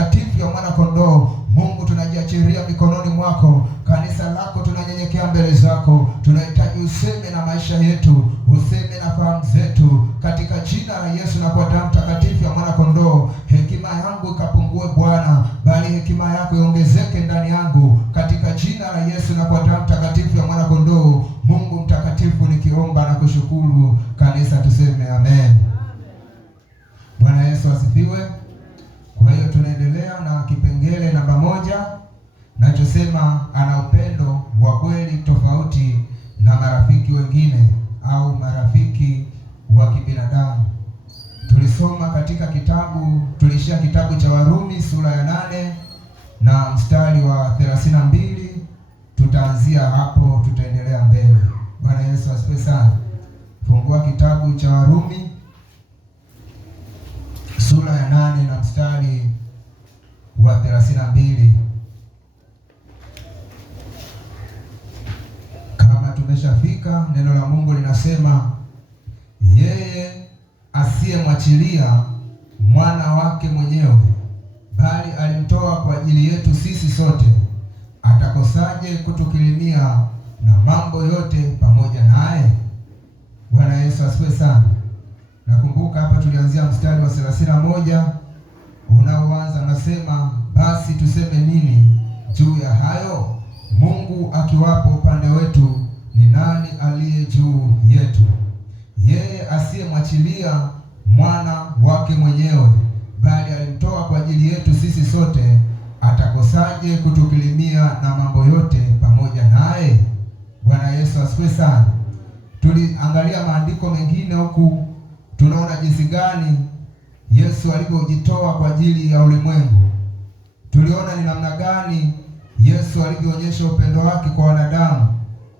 takatifu ya mwana kondoo. Mungu, tunajiachilia mikononi mwako. Kanisa lako tunanyenyekea mbele zako. Tunahitaji useme na maisha yetu, useme na fahamu zetu, katika jina la Yesu na kwa damu takatifu ya mwana kondoo. Hekima yangu ikapungue Bwana, bali hekima yako iongezeke ndani yangu, katika jina la Yesu na kwa damu takatifu ya mwana kondoo. Mungu mtakatifu, nikiomba na kushukuru. Kanisa tuseme amen. Bwana Yesu asifiwe. Kwa hiyo tunaendelea na kipengele namba 1 nachosema ana upendo wa kweli tofauti na marafiki wengine au marafiki wa kibinadamu. Tulisoma katika tulishia kitabu cha Warumi sura ya 8 na mstari wa 32. Tutaanzia hapo, tutaendelea mbele. Bwana Yesu asifiwe sana. Fungua kitabu cha Warumi sura ya 8 na mstari wa 32. Kama tumeshafika, neno la Mungu linasema, yeye asiyemwachilia mwana wake mwenyewe, bali alimtoa kwa ajili yetu sisi sote, atakosaje kutukirimia na mambo yote pamoja naye? Bwana Yesu asifiwe sana. Nakumbuka hapa tulianzia mstari wa 31 unaoanza nasema, basi tuseme nini juu ya hayo? Mungu akiwapo upande wetu, ni nani aliye juu yetu? Yeye asiyemwachilia mwana wake mwenyewe, bali alimtoa kwa ajili yetu sisi sote, atakosaje kutukirimia na mambo yote pamoja naye? Bwana Yesu asifiwe sana. Tuliangalia maandiko mengine huku, tunaona jinsi gani Yesu alivyojitoa kwa ajili ya ulimwengu. Tuliona ni namna gani Yesu alivyoonyesha upendo wake kwa wanadamu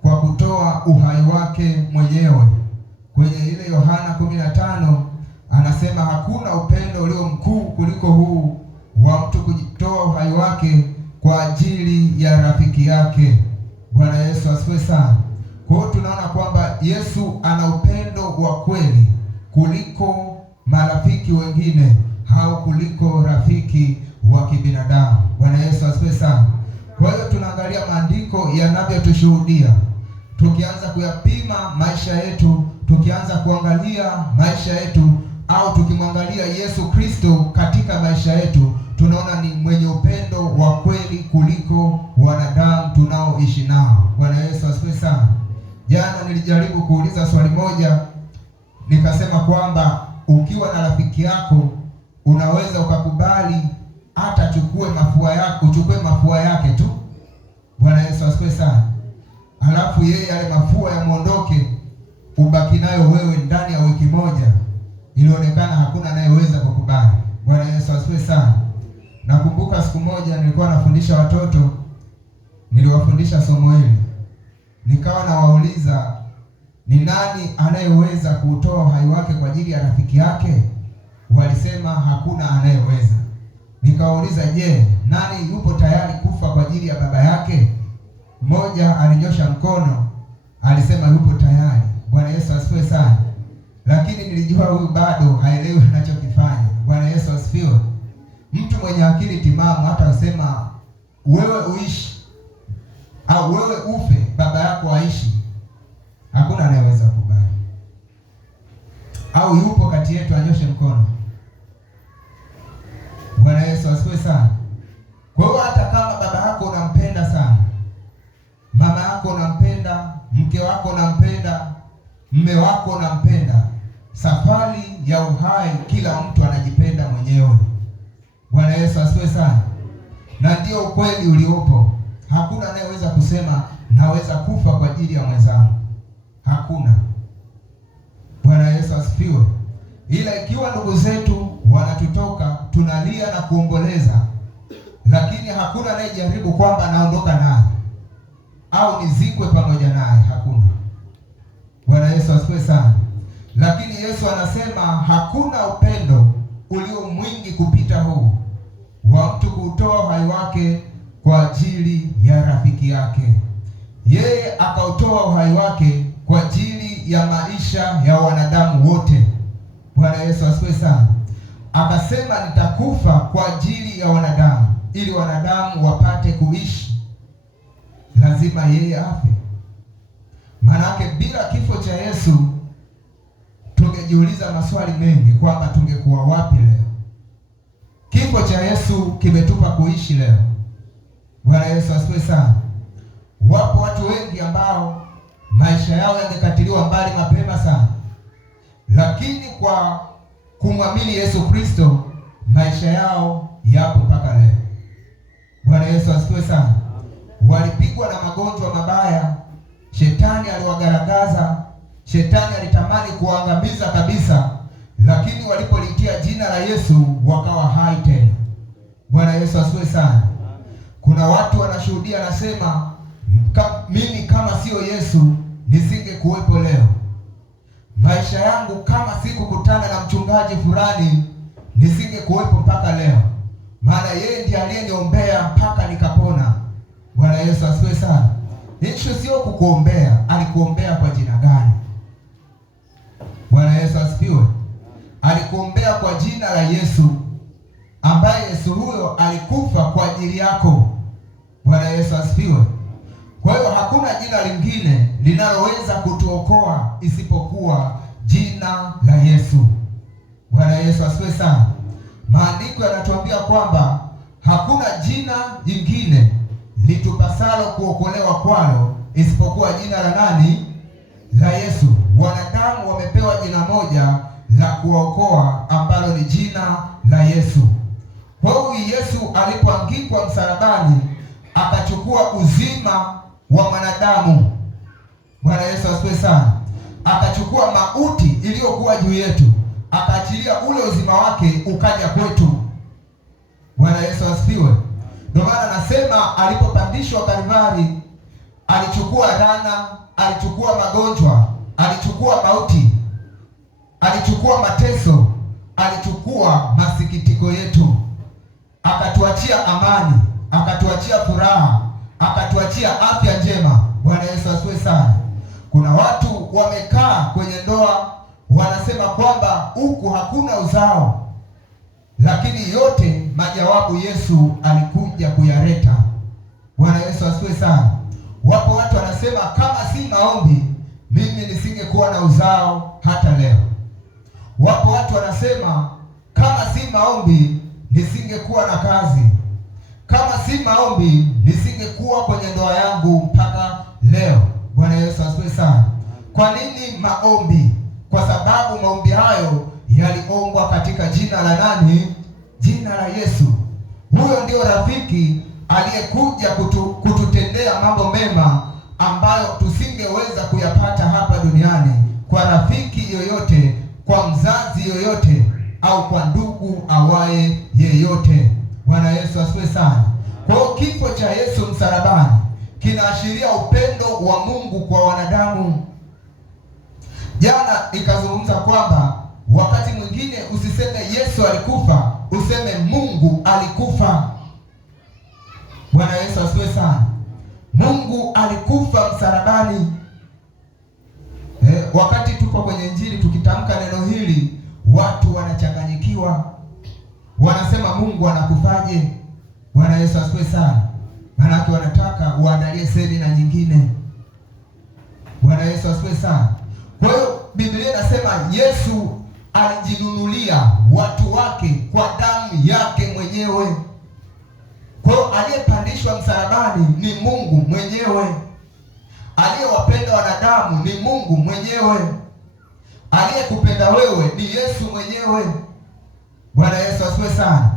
kwa kutoa uhai wake mwenyewe. Kwenye ile Yohana 15 anasema, hakuna upendo ulio mkuu kuliko huu wa mtu kujitoa uhai wake kwa ajili ya rafiki yake. Bwana Yesu asifiwe sana. Kwa hiyo tunaona kwamba Yesu ana upendo wa kweli kuliko marafiki wengine au kuliko rafiki wa kibinadamu. Bwana Yesu asifiwe sana. Kwa hiyo tunaangalia maandiko yanavyotushuhudia. Tukianza kuyapima maisha yetu, tukianza kuangalia maisha yetu au tukimwangalia Yesu Kristo katika maisha yetu, tunaona ni mwenye upendo wa kweli kuliko wanadamu tunaoishi nao. Bwana Yesu asifiwe sana. Jana nilijaribu kuuliza swali moja, nikasema kwamba ukiwa na rafiki yako unaweza ukakubali hata uchukue mafua yake tu. Bwana Yesu asifiwe sana. Alafu yeye yale mafua yamuondoke, ubaki nayo wewe ndani ya wiki moja. Ilionekana hakuna anayeweza kukubali. Bwana Yesu asifiwe sana. Nakumbuka siku moja nilikuwa nafundisha watoto, niliwafundisha somo hili. Nikawa nawauliza, ni nani anayeweza kutoa uhai wake kwa ajili ya rafiki yake? Walisema hakuna anayeweza. Nikawauliza, je, nani yupo tayari kufa kwa ajili ya baba yake? Mmoja alinyosha mkono, alisema yupo tayari. Bwana Yesu asifiwe sana. Lakini nilijua huyu bado haelewi anachokifanya. Bwana Yesu asifiwe. Mtu mwenye akili timamu hata usema wewe uishi au wewe ufe, baba yako aishi, hakuna anayeweza kukubali. Au yupo kati yetu anyoshe mkono? Bwana Yesu asifiwe sana. Kwa hiyo hata kama baba yako unampenda sana, mama yako unampenda, mke wako unampenda, mme wako unampenda, safari ya uhai kila mtu anajipenda mwenyewe. Bwana Yesu asifiwe sana. Na ndio ukweli uliopo. Hakuna anayeweza kusema naweza kufa kwa ajili ya mwenzangu. Hakuna. Bwana Yesu asifiwe. Ila ikiwa ndugu zetu wanatutoka, tunalia na kuomboleza, lakini hakuna anayejaribu kwamba naondoka naye au nizikwe pamoja naye. Hakuna. Bwana Yesu asifiwe sana. Lakini Yesu anasema hakuna upendo ulio mwingi kupita huu wa mtu kutoa uhai wake kwa ajili ya rafiki yake. Yeye akautoa uhai wake kwa ajili ya maisha ya wanadamu wote. Bwana Yesu asifiwe sana. akasema nitakufa kwa ajili ya wanadamu, ili wanadamu wapate kuishi. Lazima yeye afe. Maanake bila kifo cha Yesu tungejiuliza maswali mengi kwamba tungekuwa wapi leo. Kifo cha Yesu kimetupa kuishi leo. Bwana Yesu asifiwe sana. Wapo watu wengi ambao maisha yao yangekatiliwa mbali mapema sana, lakini kwa kumwamini Yesu Kristo maisha yao yapo mpaka leo. Bwana Yesu asifiwe sana. Walipigwa na magonjwa mabaya, shetani aliwagaragaza, shetani alitamani kuangamiza kabisa, lakini walipolitia jina la Yesu wakawa hai tena. Bwana Yesu asifiwe sana. Kuna watu wanashuhudia, nasema mimi kama sio Yesu nisingekuwepo leo. Maisha yangu kama sikukutana na mchungaji fulani nisingekuwepo mpaka leo, maana yeye ndiye aliyeniombea mpaka nikapona. Bwana Yesu asifiwe sana. Hicho sio kukuombea, alikuombea kwa jina gani? Bwana Yesu asifiwe. Alikuombea kwa jina la Yesu, ambaye Yesu huyo alikufa kwa ajili yako. Bwana Yesu asifiwe. Kwa hiyo hakuna jina lingine linaloweza kutuokoa isipokuwa jina la Yesu. Bwana Yesu asifiwe sana. Maandiko yanatuambia kwamba hakuna jina jingine litupasalo kuokolewa kwalo isipokuwa jina la nani? La Yesu. Wanadamu wamepewa jina moja la kuokoa ambalo ni jina la Yesu. Kwa hiyo Yesu alipoangikwa msalabani akachukua uzima wa mwanadamu. Bwana Yesu asifiwe sana. Akachukua mauti iliyokuwa juu yetu, akaachilia ule uzima wake ukaja kwetu. Bwana Yesu asifiwe. Ndio maana nasema alipopandishwa Kalvari alichukua laana, alichukua magonjwa, alichukua mauti, alichukua mateso, alichukua masikitiko yetu, akatuachia amani, akatuachia furaha, akatuachia afya njema. Bwana Yesu asifiwe sana. Kuna watu wamekaa kwenye ndoa wanasema kwamba huku hakuna uzao, lakini yote majawabu Yesu alikuja kuyaleta. Bwana Yesu asifiwe sana. Wapo watu wanasema kama si maombi mimi nisingekuwa na uzao hata leo. Wapo watu wanasema kama si maombi nisingekuwa na kazi, kama si maombi nisingekuwa kwenye ndoa yangu mpaka leo. Bwana Yesu asifiwe sana. Kwa nini maombi? Kwa sababu maombi hayo yaliombwa katika jina la nani? Jina la Yesu. Huyo ndio rafiki aliyekuja kututendea mambo mema ambayo tusingeweza kuyapata hapa duniani kwa rafiki yoyote, kwa mzazi yoyote, au kwa ndugu awaye yeyote. Bwana Yesu asifiwe sana. Kwa hiyo kifo cha Yesu msalabani kinaashiria upendo wa Mungu kwa wanadamu. Jana nikazungumza kwamba wakati mwingine usiseme Yesu alikufa, useme Mungu alikufa. Bwana Yesu asifiwe sana. Mungu alikufa msalabani. Wakati tuko kwenye Injili tukitamka neno hili, watu wanachanganyikiwa, wanasema Mungu anakufaje? Bwana Yesu asifiwe sana. Maana wanataka uandalie semina nyingine. Bwana Yesu asifiwe sana. Kwa hiyo Biblia inasema Yesu alijinunulia watu wake kwa damu yake mwenyewe. Kwa hiyo aliyepandishwa msalabani ni Mungu mwenyewe. Aliyewapenda wanadamu ni Mungu mwenyewe. Aliyekupenda wewe ni Yesu mwenyewe. Bwana Yesu asifiwe sana.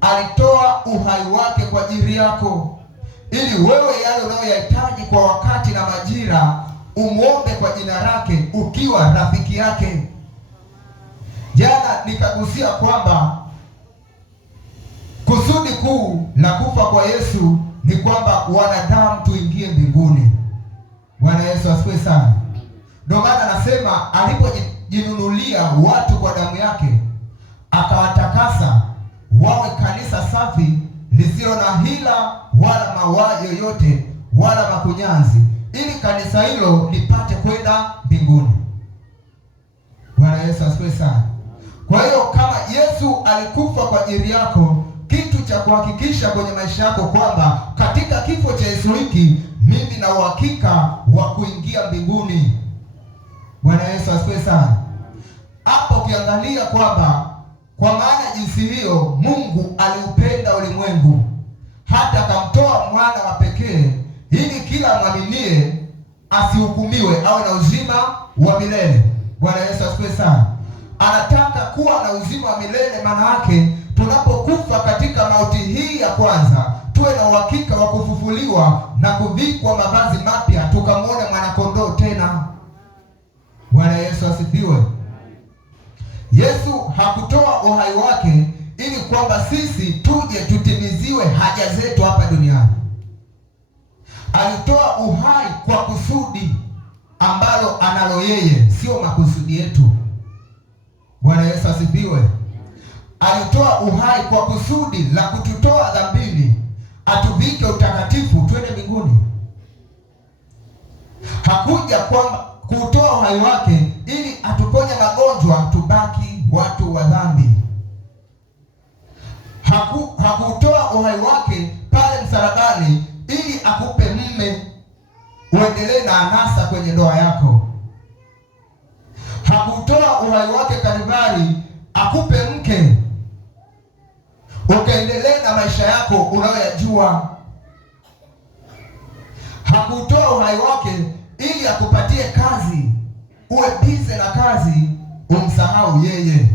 Alitoa uhai wake kwa ajili yako, ili wewe yale unayoyahitaji kwa wakati na majira umuombe kwa jina lake ukiwa rafiki yake. Jana nikagusia kwamba kusudi kuu la kufa kwa Yesu ni kwamba wanadamu tuingie mbinguni. Bwana Yesu asifiwe sana. Ndio maana nasema alipojinunulia watu kwa damu yake, akawatakasa wawe kanisa safi lisilo na hila wala mawaa yoyote wala makunyanzi, ili kanisa hilo lipate kwenda mbinguni. Bwana Yesu asifiwe sana. Kwa hiyo kama Yesu alikufa kwa ajili yako, kitu cha kuhakikisha kwenye maisha yako kwamba katika kifo cha Yesu hiki mimi na uhakika wa kuingia mbinguni. Bwana Yesu asifiwe sana. Hapo ukiangalia kwamba kwa maana jinsi hiyo Mungu aliupenda ulimwengu hata akamtoa mwana wa pekee, ili kila mwaminie asihukumiwe, awe na uzima wa milele. Bwana Yesu asifiwe sana. Anataka kuwa na uzima wa milele, maana yake tunapokufa katika mauti hii ya kwanza, tuwe na uhakika wa kufufuliwa na kuvikwa mavazi mapya, tukamwone mwanakondoo tena. Bwana Yesu asifiwe. Yesu hakutoa uhai wake ili kwamba sisi tuje tutimiziwe haja zetu hapa duniani. Alitoa uhai kwa kusudi ambalo analo yeye, sio makusudi yetu. Bwana Yesu asifiwe. Alitoa uhai kwa kusudi la kututoa dhambini, atuvike utakatifu, twende mbinguni. Hakuja kwamba kutoa uhai wake ili atuponye magonjwa tubaki watu wa dhambi. Hakutoa uhai wake pale msalabani ili akupe mme uendelee na anasa kwenye ndoa yako. Hakutoa uhai wake Kalvari akupe mke ukaendelee na maisha yako unayoyajua. Hakutoa uhai wake ili akupatie kazi uwe bize na kazi umsahau yeye.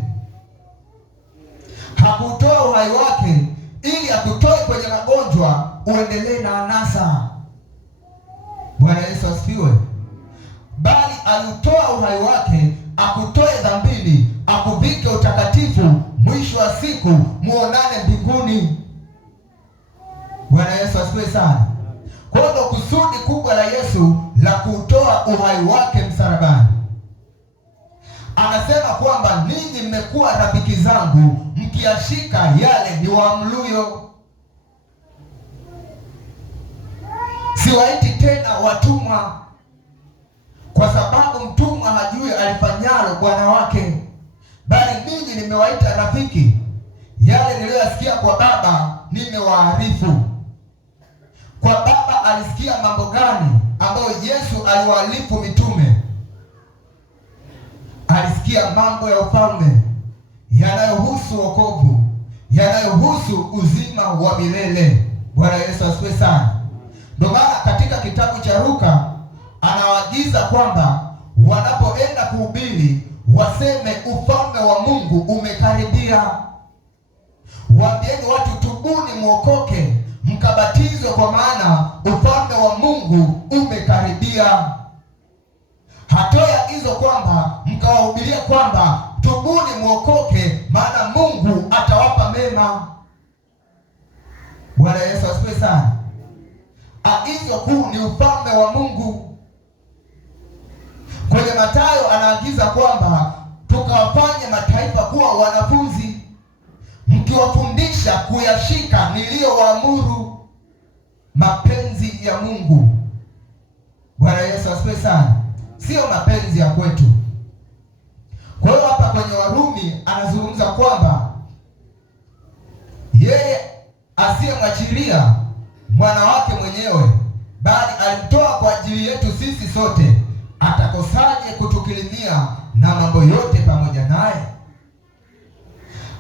Hakutoa uhai wake ili akutoe kwenye magonjwa uendelee na anasa. Bwana Yesu asifiwe. Bali alitoa uhai wake akutoe dhambini, akuvike utakatifu, mwisho wa siku muonane mbinguni. Bwana Yesu asifiwe sana. Kwa hiyo kusudi kubwa la Yesu la kutoa uhai wake msalabani, anasema kwamba ninyi mmekuwa rafiki zangu mkiyashika yale niwaamruyo. Siwaiti tena watumwa, kwa sababu mtumwa hajui alifanyalo bwana wake, bali ninyi nimewaita rafiki. Yale niliyoyasikia kwa Baba nimewaarifu. Kwa Baba alisikia mambo gani ambayo Yesu aliwaarifu mitume? Alisikia mambo ya ufalme yanayohusu wokovu, yanayohusu uzima wa milele. Bwana Yesu asifiwe sana. Ndio maana katika kitabu cha Luka anawaagiza kwamba wanapoenda kuhubiri waseme ufalme wa Mungu umekaribia. Waambieni watu, tubuni mwokoke mkabatizwe, kwa maana ufalme wa Mungu umekaribia. Hatoe agizo kwamba mkawahubiria kwamba tubuni mwokoke, maana Mungu atawapa mema. Bwana Yesu asifiwe sana. Agizo kuu ni ufalme wa Mungu. Kwenye Mathayo anaagiza kwamba tukawafanye mataifa kuwa wanafunzi, mkiwafundisha kuyashika niliyowaamuru, mapenzi ya Mungu. Bwana Yesu asifiwe sana. Sio mapenzi ya kwetu. Kwa hiyo hapa kwenye Warumi anazungumza kwamba yeye asiyemwachilia mwana wake mwenyewe, bali alimtoa kwa ajili yetu sisi sote, atakosaje kutukirimia na mambo yote pamoja naye?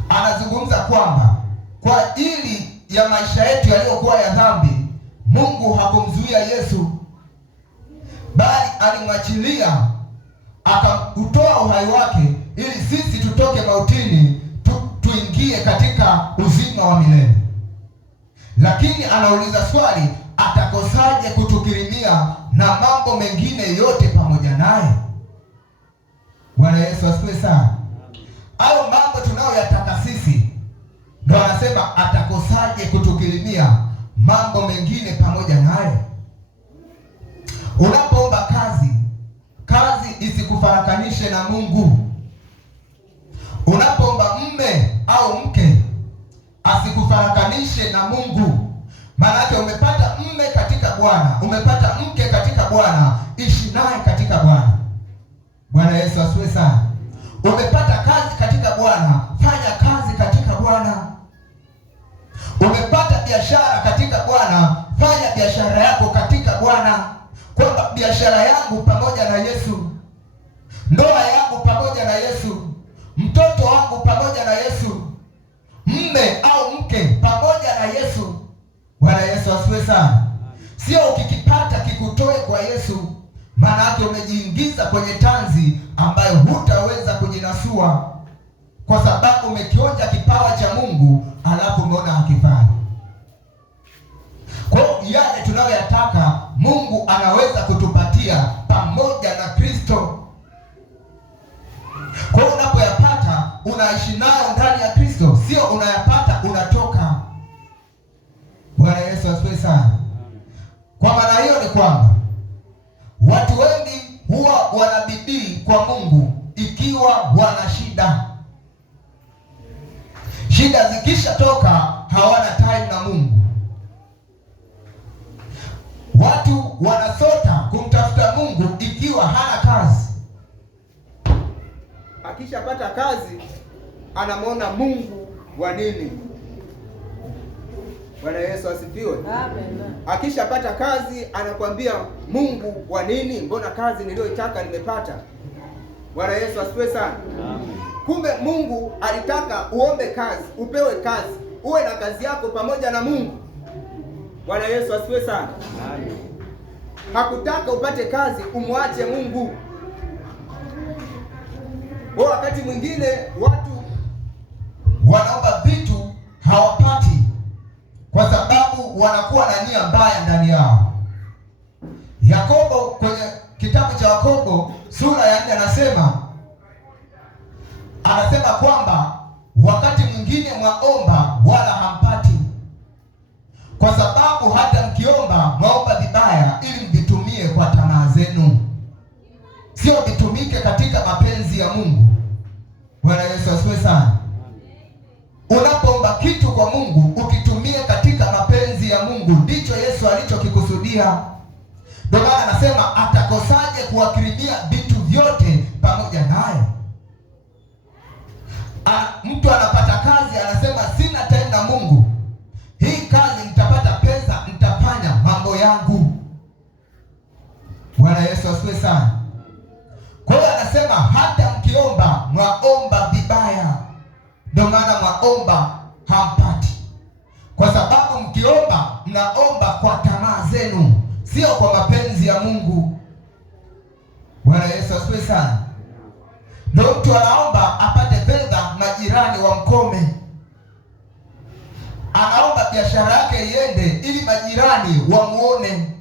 Anazungumza kwamba kwa ajili ya maisha yetu yaliyokuwa ya dhambi, Mungu hakumzuia Yesu, bali alimwachilia, akautoa uhai wake ili sisi tutoke mautini tuingie katika uzima wa milele. Lakini anauliza swali, atakosaje kutukirimia na mambo mengine yote pamoja naye? Bwana Yesu asifiwe sana. Hayo mambo tunayoyataka sisi, ndio anasema atakosaje kutukirimia mambo mengine pamoja naye. Unapoomba kazi isikufarakanishe na Mungu. Unapoomba mme au mke, asikufarakanishe na Mungu. Maana yake umepata mme katika Bwana, umepata mke katika Bwana, ishi naye katika Bwana. Bwana Yesu asifiwe sana. Umepata kazi katika Bwana, fanya kazi katika Bwana. Umepata biashara katika Bwana, fanya biashara yako katika Bwana, kwamba biashara yangu pamoja na Yesu, ndoa yangu pamoja na Yesu, mtoto wangu pamoja na Yesu, mme au mke pamoja na Yesu. Bwana Yesu asifiwe sana. Sio ukikipata kikutoe kwa Yesu, maana yake umejiingiza kwenye tanzi ambayo hutaweza kujinasua, kwa sababu umekionja kipawa cha Mungu alafu umeona hakifai. Kwa hiyo yale tunayoyataka Mungu anaweza kutupatia pamoja na Kristo. Kwa hiyo unapoyapata unaishi nayo ndani ya Kristo, sio unayapata unatoka. Bwana Yesu asifiwe sana. Kwa maana hiyo ni kwamba watu wengi huwa wanabidii kwa Mungu ikiwa wana shida. Shida zikisha toka hawana time na Mungu. Watu wanasota kumtafuta Mungu ikiwa hana kazi. Akishapata kazi anamwona Mungu wa nini? Bwana Yesu asifiwe. Amen. Akishapata kazi anakuambia Mungu wa nini? Mbona kazi niliyoitaka nimepata? Bwana Yesu asifiwe sana. Amen. Kumbe Mungu alitaka uombe kazi, upewe kazi, uwe na kazi yako pamoja na Mungu. Bwana Yesu asifiwe sana. Amen. Hakutaka upate kazi umwache Mungu. Kwa wakati mwingine watu wanaomba vitu hawapati kwa sababu wanakuwa na nia mbaya ndani yao. Yakobo kwenye kitabu cha Yakobo sura ya 4 anasema kwamba wakati mwingine mwaomba wala hampati, kwa sababu hata mkiomba mwaomba vibaya ili mvitumie kwa tamaa zenu, sio vitumike katika mapenzi ya Mungu. Bwana Yesu asifiwe sana. Unapoomba kitu kwa Mungu ukitumie katika mapenzi ya Mungu, ndicho Yesu alichokikusudia. Ndio maana anasema atakosaje kuwakirimia vitu vyote pamoja naye. Mtu anapata kazi anasema sina time na Mungu, hii kazi nitapata pesa, nitafanya mambo yangu. Bwana Yesu asifiwe sana. Kwa hiyo anasema hata mkiomba mwaomba vibaya, ndio maana mwaomba hampati, kwa sababu mkiomba mnaomba kwa tamaa zenu, sio kwa mapenzi ya Mungu. Bwana Yesu asifiwe sana. Ndio mtu anaomba apate fedha, majirani wamkome. Anaomba biashara yake iende ili majirani wamuone.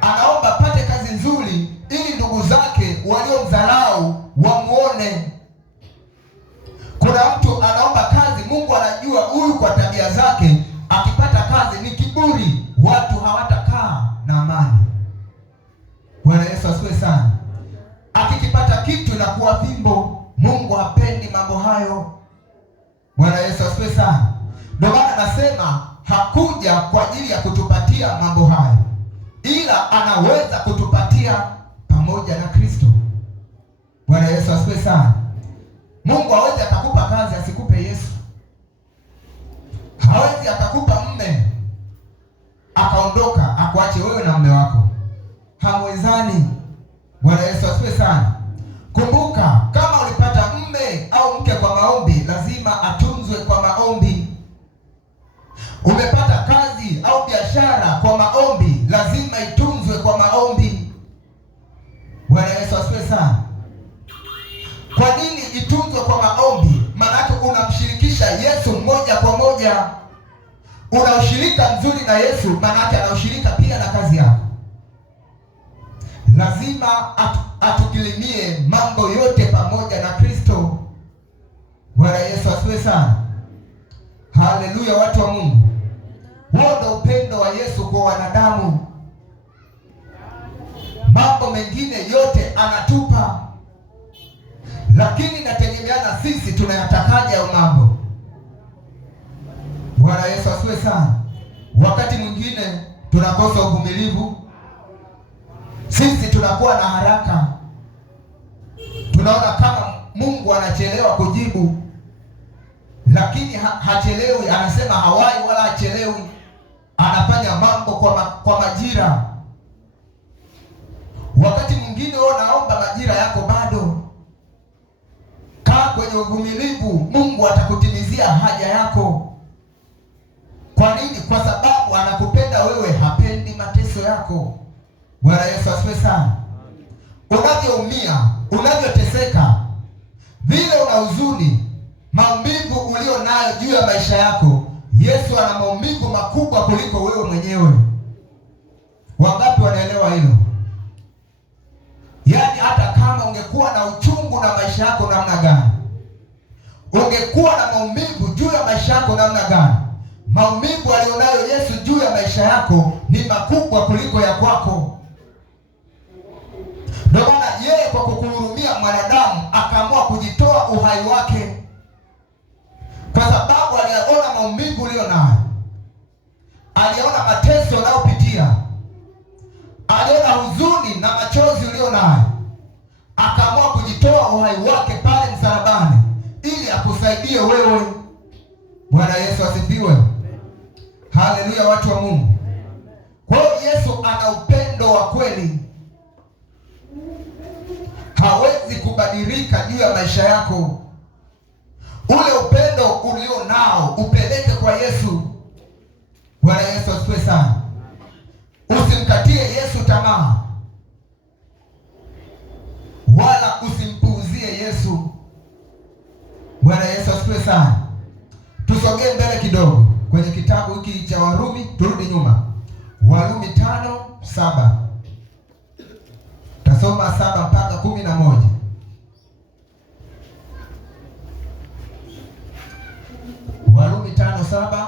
Anaomba apate kazi nzuri ili ndugu zake waliomdharau wamuone. Kuna mtu anaomba kazi, Mungu anajua huyu kwa tabia zake akipata kazi ni kiburi, watu hawatakaa na amani. Bwana Yesu asifiwe sana. Akikipata kitu na kuwa fimbo, Mungu hapendi mambo hayo. Bwana Yesu asifiwe sana. Ndio maana anasema hakuja kwa ajili ya kutupatia mambo hayo, ila anaweza kutupatia pamoja na Kristo. Bwana Yesu asifiwe sana. Mungu hawezi akakupa kazi asikupe Yesu. Hawezi akakupa mme akaondoka akuache wewe na mme wako, hamwezani. Bwana Yesu asifiwe sana. Kumbuka, kama ulipata mme au mke kwa maombi, lazima atunzwe kwa maombi. Umepata kazi au biashara kwa maombi, lazima itunzwe kwa maombi. Bwana Yesu asifiwe sana. Kwa nini itunzwe kwa maombi? Maanake unamshirikisha Yesu moja kwa moja. Una ushirika mzuri na Yesu, maanake anaushirika pia na kazi yako. Lazima atukilimie mambo yote pamoja na Kristo. Bwana Yesu asifiwe sana. Haleluya, watu wa Mungu. Huo ndio upendo wa Yesu kwa wanadamu. Mambo mengine yote anatupa, lakini nategemeana sisi tunayatakaje hayo mambo. Bwana Yesu asifiwe sana. Wakati mwingine tunakosa uvumilivu, sisi tunakuwa na haraka. tunaona kama Mungu anachelewa kujibu, lakini hachelewi. Anasema hawai wala hachelewi, anafanya mambo kwa majira. Wakati mwingine wewe unaomba majira yako bado, kaa kwenye uvumilivu, Mungu atakutimizia haja yako. Kwa nini? Kwa sababu anakupenda wewe, hapendi mateso yako. Bwana Yesu asifiwe sana. Unavyoumia, unavyoteseka, vile una huzuni, maumivu ulio nayo juu ya maisha yako, Yesu ana maumivu makubwa kuliko wewe mwenyewe. Wangapi wanaelewa hilo? Yaani hata kama ungekuwa na uchungu na maisha yako namna gani, ungekuwa na maumivu juu ya maisha yako namna gani, maumivu alionayo Yesu juu ya maisha yako ni makubwa kuliko ya kwako. Ndio maana yeye kwa kukuhurumia mwanadamu akaamua kujitoa uhai wake, kwa sababu aliona maumivu ulio nayo, aliona mateso unayopitia, aliona huzuni na machozi ulio nayo, akaamua kujitoa uhai wake pale msalabani ili akusaidie wewe. Bwana Yesu asifiwe. Haleluya, watu wa Mungu. Kwa hiyo Yesu ana upendo wa kweli, hawezi kubadilika juu ya maisha yako. Ule upendo ulio nao upeleke kwa Yesu. Bwana Yesu asifiwe sana. Usimkatie Yesu tamaa, wala usimpuuzie Yesu. Bwana Yesu asifiwe sana. Tusogee mbele kidogo kwenye kitabu hiki cha Warumi, turudi nyuma. Warumi 5:7. Tasoma 7 mpaka 11. Warumi 5:7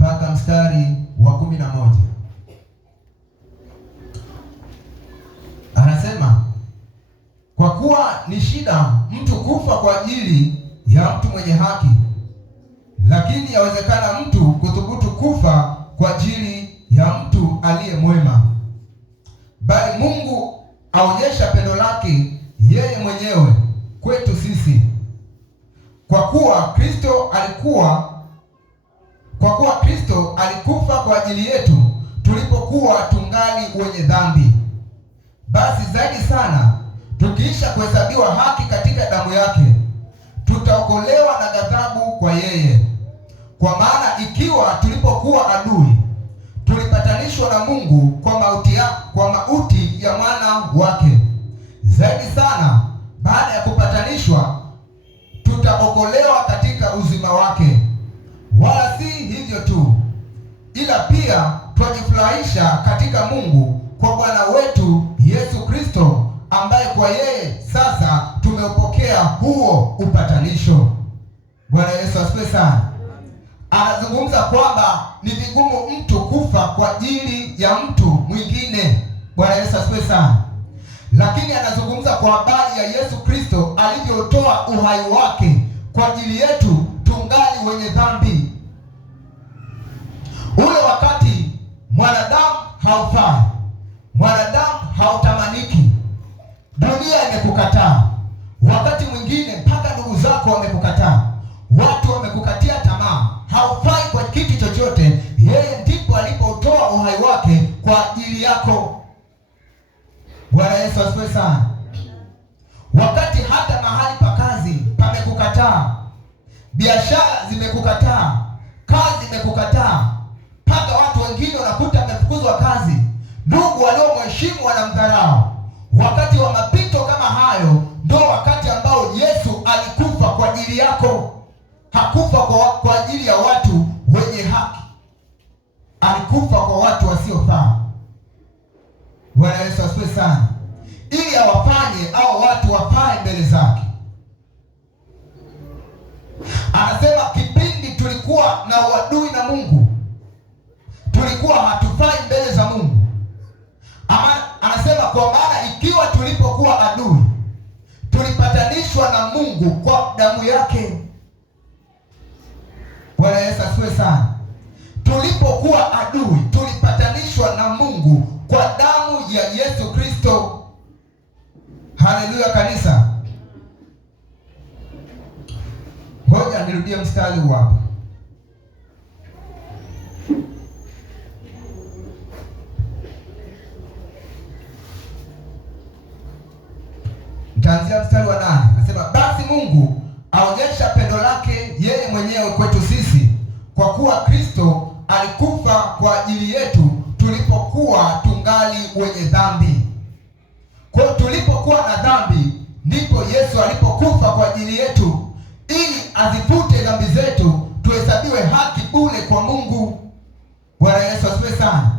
mpaka mstari wa 11. Anasema, kwa kuwa ni shida mtu kufa kwa ajili ya mtu mwenye haki, lakini yawezekana mtu kuthubutu kufa kwa ajili ya mtu aliye mwema. Bali Mungu aonyesha pendo lake yeye mwenyewe kwetu sisi, kwa kuwa Kristo alikufa kwa ajili yetu tulipokuwa tungali wenye dhambi. Basi zaidi sana, tukiisha kuhesabiwa haki katika damu yake, tutaokolewa na ghadhabu kwa yeye. Kwa maana ikiwa tulipokuwa adui, tulipatanishwa na Mungu kwa mauti ya mwana wake, zaidi sana baada ya kupatanishwa tutaokolewa katika uzima wake. Wala si hivyo tu, ila pia twajifurahisha katika Mungu kwa Bwana wetu Yesu Kristo, ambaye kwa yeye sasa tumeupokea huo upatanisho. Bwana Yesu asifiwe sana. Anazungumza kwamba ni vigumu mtu kufa kwa ajili ya mtu mwingine. Bwana Yesu asifiwe sana. Lakini anazungumza kwa habari ya Yesu Kristo alivyotoa uhai wake kwa ajili yetu tungali wenye dhambi. Ule wakati mwanadamu haufai, mwanadamu hautamaniki, dunia imekukataa, wakati mwingine mpaka ndugu zako wamekukataa, watu wamekukatia tamaa, haufai kwa kitu chochote. Yeye ndipo alipotoa uhai wake kwa ajili yako. Bwana Yesu asifiwe sana. Wakati hata mahali pa kazi pamekukataa, biashara zimekukataa, kazi imekukataa, mpaka watu wengine wanakuta wamefukuzwa kazi, ndugu waliomheshimu wanamdharau. Wakati wa mapito kama hayo, ndio wakati ambao Yesu alikufa kwa ajili yako. Hakufa kwa ajili ya watu wenye haki, alikufa kwa watu wasiofaa. Bwana Yesu asifiwe sana, ili awafanye au watu wafae mbele zake. Anasema kipindi tulikuwa na uadui na Mungu, tulikuwa hatufai mbele za Mungu. Anasema kwa maana ikiwa tulipokuwa adui, tulipatanishwa na Mungu kwa damu yake. Bwana Yesu asifiwe sana. Tulipokuwa adui, tulipatanishwa na Mungu kwa damu ya Yesu Kristo. Haleluya kanisa. nirudie mstari huu hapa. Nitaanzia mstari wa 8. Anasema, basi Mungu aonyesha pendo lake yeye mwenyewe kwetu sisi, kwa kuwa Kristo alikufa kwa ajili yetu tulipokuwa tungali wenye dhambi. Kwa tulipokuwa na dhambi ndipo Yesu alipokufa kwa ajili yetu, ili azifute dhambi zetu, tuhesabiwe haki bure kwa Mungu. Bwana Yesu asifiwe sana.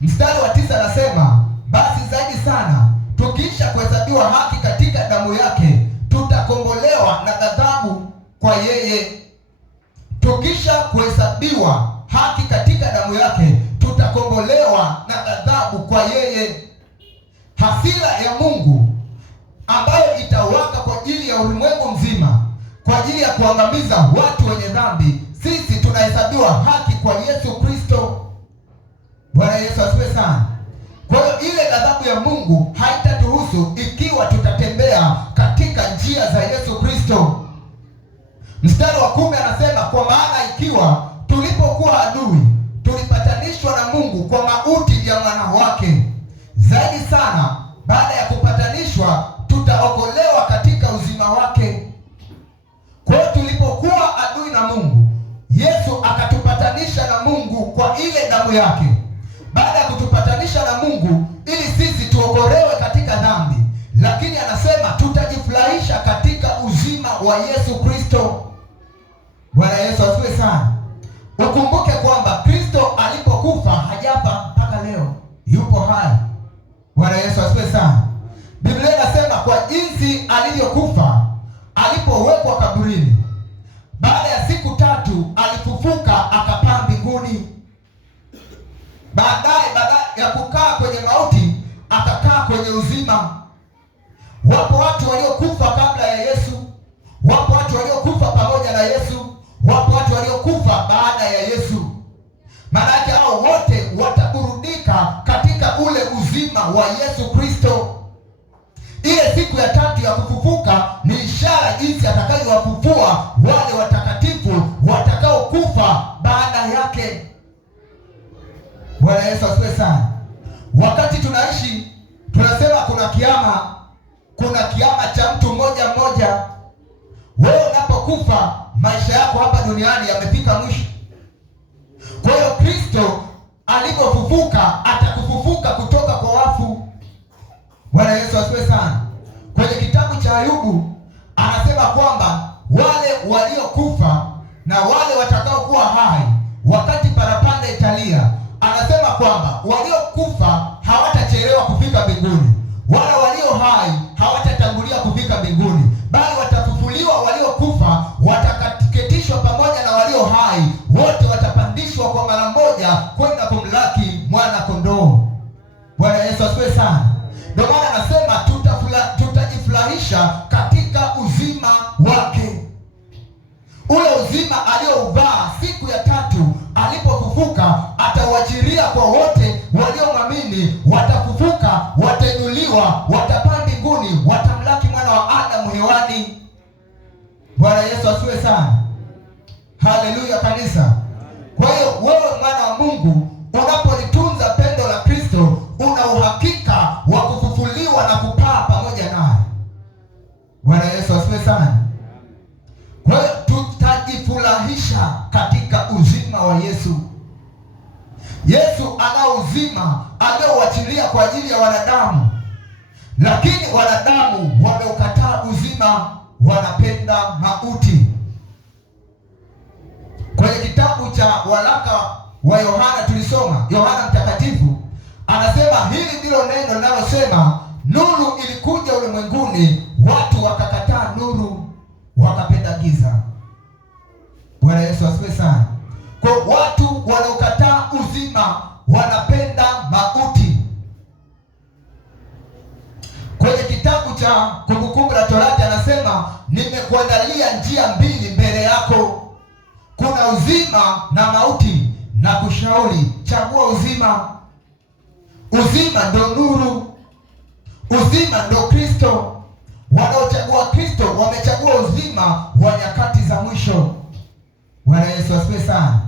Mstari wa 9 anasema, basi zaidi sana tukiisha kuhesabiwa haki katika damu yake, tutakombolewa na ghadhabu kwa yeye. Tukisha kuhesabiwa haki katika damu yake, tutakombolewa na ghadhabu kwa yeye. Hasira ya Mungu ambayo itawaka kwa ajili ya ulimwengu mzima, kwa ajili ya kuangamiza watu wenye dhambi, sisi tunahesabiwa haki kwa Yesu Kristo. Bwana Yesu asifiwe sana. Kwa hiyo ile ghadhabu ya Mungu haitatuhusu ikiwa tutatembea katika njia za Yesu Kristo. Mstari wa 10 anasema, kwa maana ikiwa tulipokuwa adui tulipatanishwa na Mungu kwa mauti ya mwana wake, zaidi sana baada ya kupatanishwa tutaokolewa katika uzima wake. Kwa hiyo tulipokuwa adui na Mungu, Yesu akatupatanisha na Mungu kwa ile damu yake. Baada ya kutupatanisha na Mungu ili sisi tuokolewe katika dhambi, lakini anasema tutajifurahisha katika uzima wa Yesu Kristo. Bwana Yesu asifiwe sana. Ukumbuke kwamba Kristo alipokufa hajafa mpaka leo, yupo hai. Bwana Yesu asifiwe sana. Biblia inasema kwa jinsi alivyokufa, alipowekwa kaburini, baada ya siku 3 alifufuka akapaa mbinguni. Baadaye ya kukaa kwenye mauti akakaa kwenye uzima. Wapo watu waliokufa kabla ya Yesu, wapo watu waliokufa pamoja na Yesu, wapo watu waliokufa baada ya Yesu. Maana yake hao wote wataburudika katika ule uzima wa Yesu Kristo. Ile siku ya 3 ya kufufuka ni ishara jinsi atakayowafufua wale watakatifu watakaokufa baada yake. Bwana Yesu asifiwe sana. Wakati tunaishi tunasema kuna kiama cha mtu mmoja mmoja. Wewe unapokufa, maisha yako hapa duniani yamefika mwisho. Kwa hiyo Kristo alipofufuka atakufufuka kutoka kwa wafu. Bwana Yesu asifiwe sana. Kwenye kitabu cha Ayubu anasema kwamba wale waliokufa na wale watakaokuwa hai wakati parapanda italia, anasema kwamba waliokufa hawatachelewa kufika mbinguni, wala walio hai hawatatangulia kufika mbinguni, bali watafufuliwa. Waliokufa wataketishwa pamoja na walio hai, wote watapandishwa kwa mara moja kwenda kumlaki mwana kondoo. Bwana Yesu asifiwe sana. Ndio maana anasema tutajifurahisha katika uzima wake, ule uzima aliouvaa siku ya 3 alipofufuka. Atauachilia kwa wote waliomwamini, watafufuka, watainuliwa, watapaa mbinguni, watamlaki mwana wa Adamu hewani. Bwana Yesu asifiwe sana. Haleluya kanisa. Kwa hiyo wewe mwana wa Mungu, unapolitunza pendo la Kristo, una uhakika wa kufufuliwa na kupaa pamoja naye. Bwana Yesu asifiwe sana. Kwa hiyo tutajifurahisha katika uzima wa Yesu. Yesu ana uzima aliouachilia kwa ajili ya wanadamu, lakini wanadamu wameukataa uzima, wanapenda mauti. Kwenye kitabu cha waraka wa Yohana tulisoma, Yohana mtakatifu anasema, hili ndilo neno linalosema, nuru ilikuja ulimwenguni, watu wakakataa nuru, wakapenda giza. Bwana Yesu asifiwe sana. Kwa watu wanaokataa uzima wanapenda mauti. Kwenye kitabu cha Kumbukumbu la Torati anasema, nimekuandalia njia 2 mbele yako, kuna uzima na mauti, na kushauri chagua uzima. Uzima ndo nuru, uzima ndo Kristo. Wanaochagua Kristo wamechagua uzima wa nyakati za mwisho. Bwana Yesu asifiwe sana.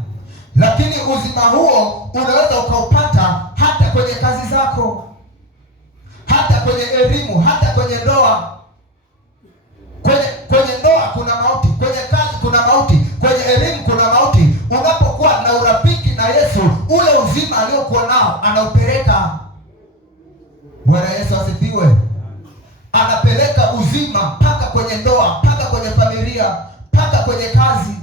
Lakini uzima huo unaweza ukaupata hata kwenye kazi zako, hata kwenye elimu, hata kwenye ndoa. Kwenye ndoa kuna mauti, kwenye kazi kuna mauti, kwenye elimu kuna mauti. Unapokuwa na urafiki na Yesu, ule uzima aliokuwa nao anaupeleka. Bwana Yesu asifiwe. Anapeleka uzima mpaka kwenye ndoa, mpaka kwenye familia, mpaka kwenye kazi.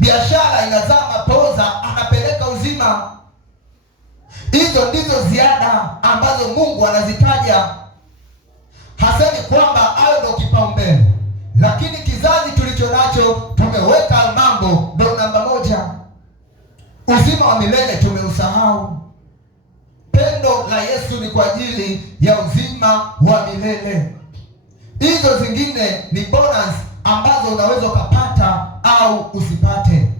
Biashara inazaa mapoza, anapeleka uzima. Hizo ndizo ziada ambazo Mungu anazitaja. Hasemi kwamba hayo ndio kipaumbele, lakini kizazi tulicho nacho tumeweka mambo ndio namba moja. Uzima wa milele tumeusahau. Pendo la Yesu ni kwa ajili ya uzima wa milele. Hizo zingine ni bonus ambazo unaweza ukapata au usipate.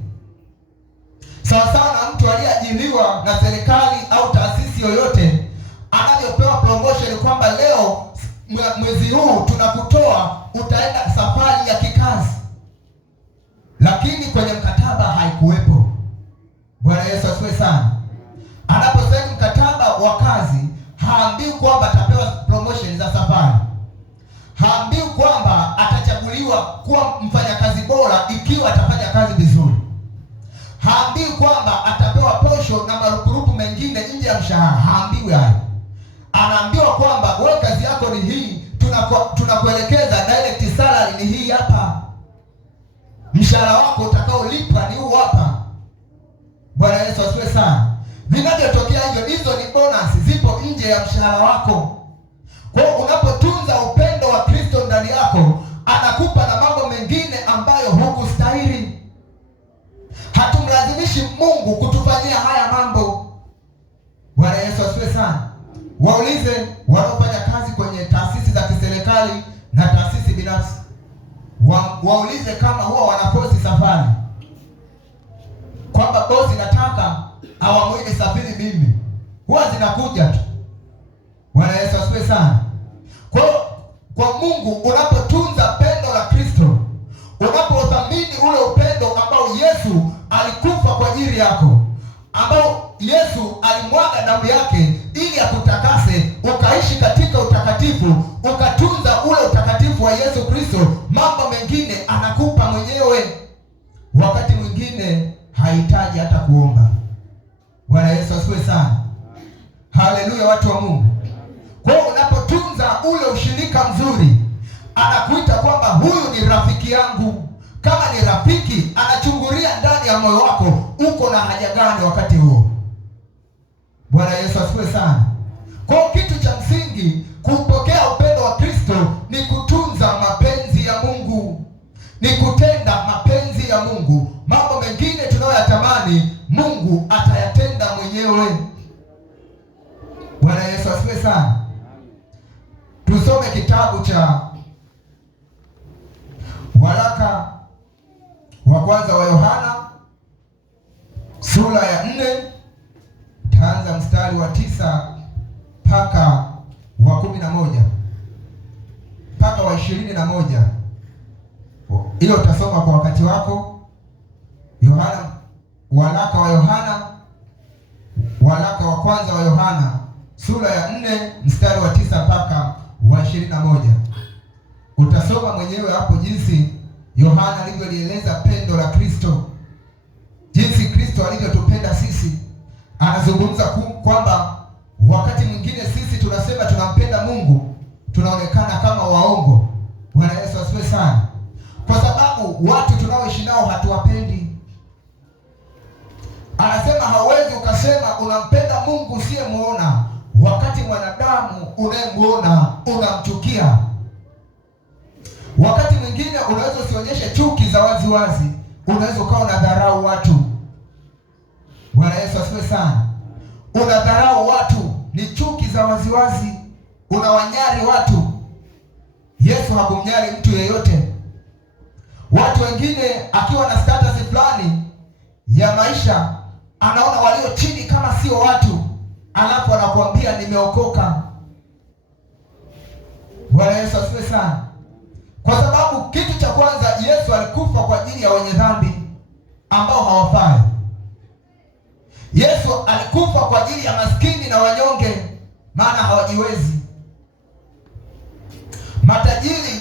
Sawa sawa na mtu aliyeajiriwa na serikali au taasisi yoyote, anavyopewa promotion kwamba leo mwezi huu tunakutoa, utaenda safari ya kikazi, lakini kwenye mkataba haikuwepo. Bwana Yesu asifiwe sana. Anaposaini mkataba wa kazi, haambiwi kwamba atapewa promotion za safari, haambiwi kwamba atachaguliwa kuwa mfanyakazi bora ikiwa atafanya kazi vizuri, haambiwi kwamba atapewa posho na marupurupu mengine nje ya mshahara. Haambiwi hayo. Anaambiwa kwamba wewe kazi yako ni hii, tunakuelekeza direct salary ni hii hapa, mshahara wako utakaolipa ni huu hapa. Bwana Yesu asifiwe sana. Vinavyotokea hivyo, hizo ni bonus, zipo nje ya mshahara wako. Kwa hiyo unapotunza upendo wa Kristo ndani yako, anakupa na mambo mengine ambayo hukustahili. Hatumlazimishi Mungu kutufanyia haya mambo. Bwana Yesu asifiwe sana. Waulize wanaofanya kazi kwenye taasisi za kiserikali na taasisi binafsi, waulize kama huwa wanaposti safari, kwamba bosi nataka awamu hii nisafiri mimi, huwa zinakuja tu. Bwana Yesu asifiwe sana. Kwa Mungu, unapotunza pendo la Kristo, unapothamini ule upendo ambao Yesu alikufa kwa ajili yako, ambao Yesu alimwaga damu yake ili akutakase, ukaishi katika utakatifu, ukatunza ule utakatifu wa Yesu Kristo, mambo mengine anakupa mwenyewe. Wakati mwingine hahitaji hata kuomba. Bwana Yesu asifiwe sana. Haleluya, watu wa Mungu. Kwa hiyo unapotunza ule ushirika mzuri, anakuita kwamba huyu ni rafiki yangu. Kama ni rafiki, anachungulia ndani ya moyo wako, uko na haja gani wakati huo. Bwana Yesu asifiwe sana. Kwa hiyo kitu cha msingi kupokea upendo wa Kristo ni kutunza mapenzi ya Mungu, ni kutenda mapenzi ya Mungu. Mambo mengine tunayoyatamani, Mungu atayatenda mwenyewe. Bwana Yesu asifiwe sana. Tusome kitabu cha waraka wa kwanza wa Yohana sura ya 4, taanza mstari wa 9 mpaka wa 11 mpaka wa 21. Hiyo utasoma kwa wakati wako. Waraka wa kwanza wa Yohana sura ya 4 mstari wa 9 mpaka wa 21. Utasoma mwenyewe hapo jinsi Yohana alivyolieleza pendo la Kristo, jinsi Kristo alivyotupenda sisi. Anazungumza kwamba wakati mwingine sisi tunasema tunampenda Mungu, tunaonekana kama waongo. Bwana Yesu asifiwe sana. Kwa sababu watu tunaoishi nao hatuwapendi. Anasema hauwezi ukasema unampenda Mungu usiyemuona, wakati mwanadamu unayemuona unamchukia. Wakati mwingine unaweza usionyeshe chuki za wazi wazi, unaweza ukawa unadharau watu. Bwana Yesu asifiwe sana. Unadharau watu, ni chuki za wazi wazi, unawanyari watu. Yesu hakumnyari mtu yeyote. Watu wengine akiwa na status fulani ya maisha, anaona walio chini kama sio watu, alafu anakuambia nimeokoka. Bwana Yesu asifiwe sana. Kwa sababu kitu cha kwanza, Yesu alikufa kwa ajili ya wenye dhambi ambao hawafai. Yesu alikufa kwa ajili ya maskini na wanyonge, maana hawajiwezi. Matajiri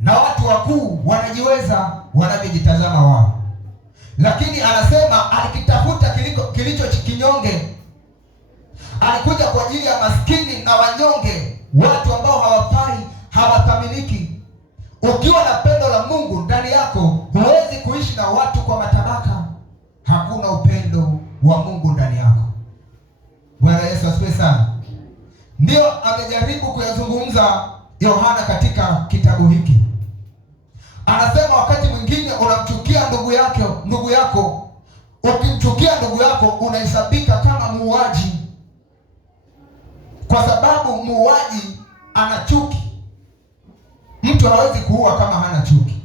na watu wakuu wanajiweza wanavyojitazama wao, lakini anasema alikitafuta kilicho kinyonge. Alikuja kwa ajili ya maskini na wanyonge, watu ambao hawafai, hawathaminiki. Ukiwa na pendo la Mungu ndani yako, huwezi kuishi na watu kwa matabaka. Hakuna upendo wa Mungu ndani yako. Bwana Yesu asifiwe sana. Ndio amejaribu kuyazungumza Yohana katika kitabu hiki. Anasema wakati mwingine unamchukia ndugu yako. Ukimchukia ndugu yako unahesabika kama muuaji, kwa sababu muuaji ana chuki. Mtu hawezi kuua kama hana chuki.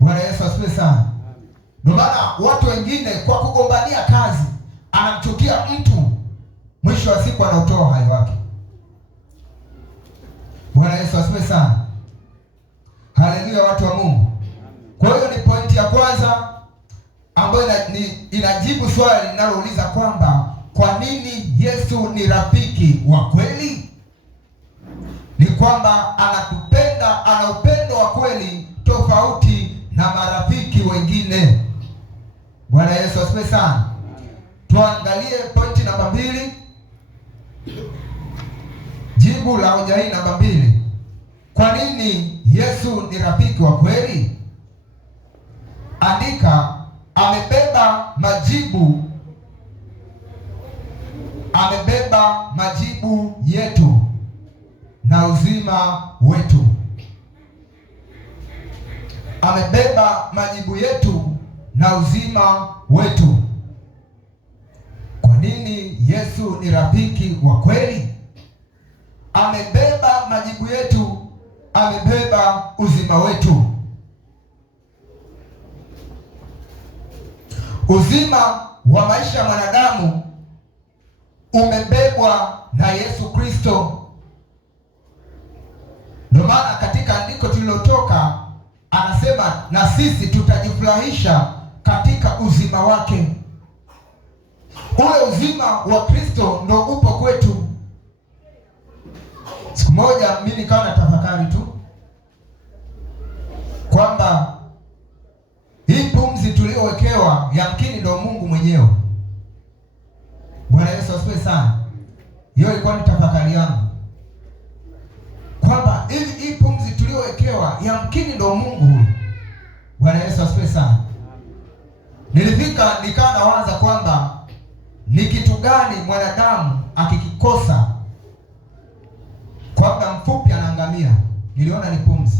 Bwana Yesu asifiwe sana. Ndio maana watu wengine kwa kugombania kazi anamchukia mtu, mwisho wa siku anautoa uhai wake. Bwana Yesu asifiwe sana. Haleluya, watu wa Mungu. Kwa hiyo ni pointi ya kwanza ambayo inajibu swali linalouliza kwamba kwa nini Yesu ni rafiki wa kweli? Ni kwamba anatupenda, ana upendo wa kweli tofauti na marafiki wengine. Bwana Yesu asifiwe sana. Tuangalie pointi namba 2. Jibu la hoja hii namba 2. Kwa nini Yesu ni rafiki wa kweli? Andika, amebeba majibu yetu na uzima wetu. Amebeba majibu yetu na uzima wetu. Kwa nini Yesu ni rafiki wa kweli? Amebeba majibu yetu, amebeba uzima wetu. Uzima wa maisha ya mwanadamu umebebwa na Yesu Kristo. Ndio maana katika andiko tulilotoka anasema na sisi tutajifurahisha katika uzima wake. Ule uzima wa Kristo ndio upo kwetu. Siku moja mimi nikawa na tafakari tu kwamba hii pumzi tuliowekewa yamkini ndio Mungu mwenyewe. Bwana Yesu asifiwe sana. Hiyo ilikuwa ni tafakari yangu kwamba hii pumzi tuliowekewa yamkini ndio Mungu huyu. Bwana Yesu asifiwe sana. Nilifika nikawa nawaza kwamba ni kitu gani mwanadamu akikikosa kwa muda mfupi anaangamia. Niliona ni pumzi.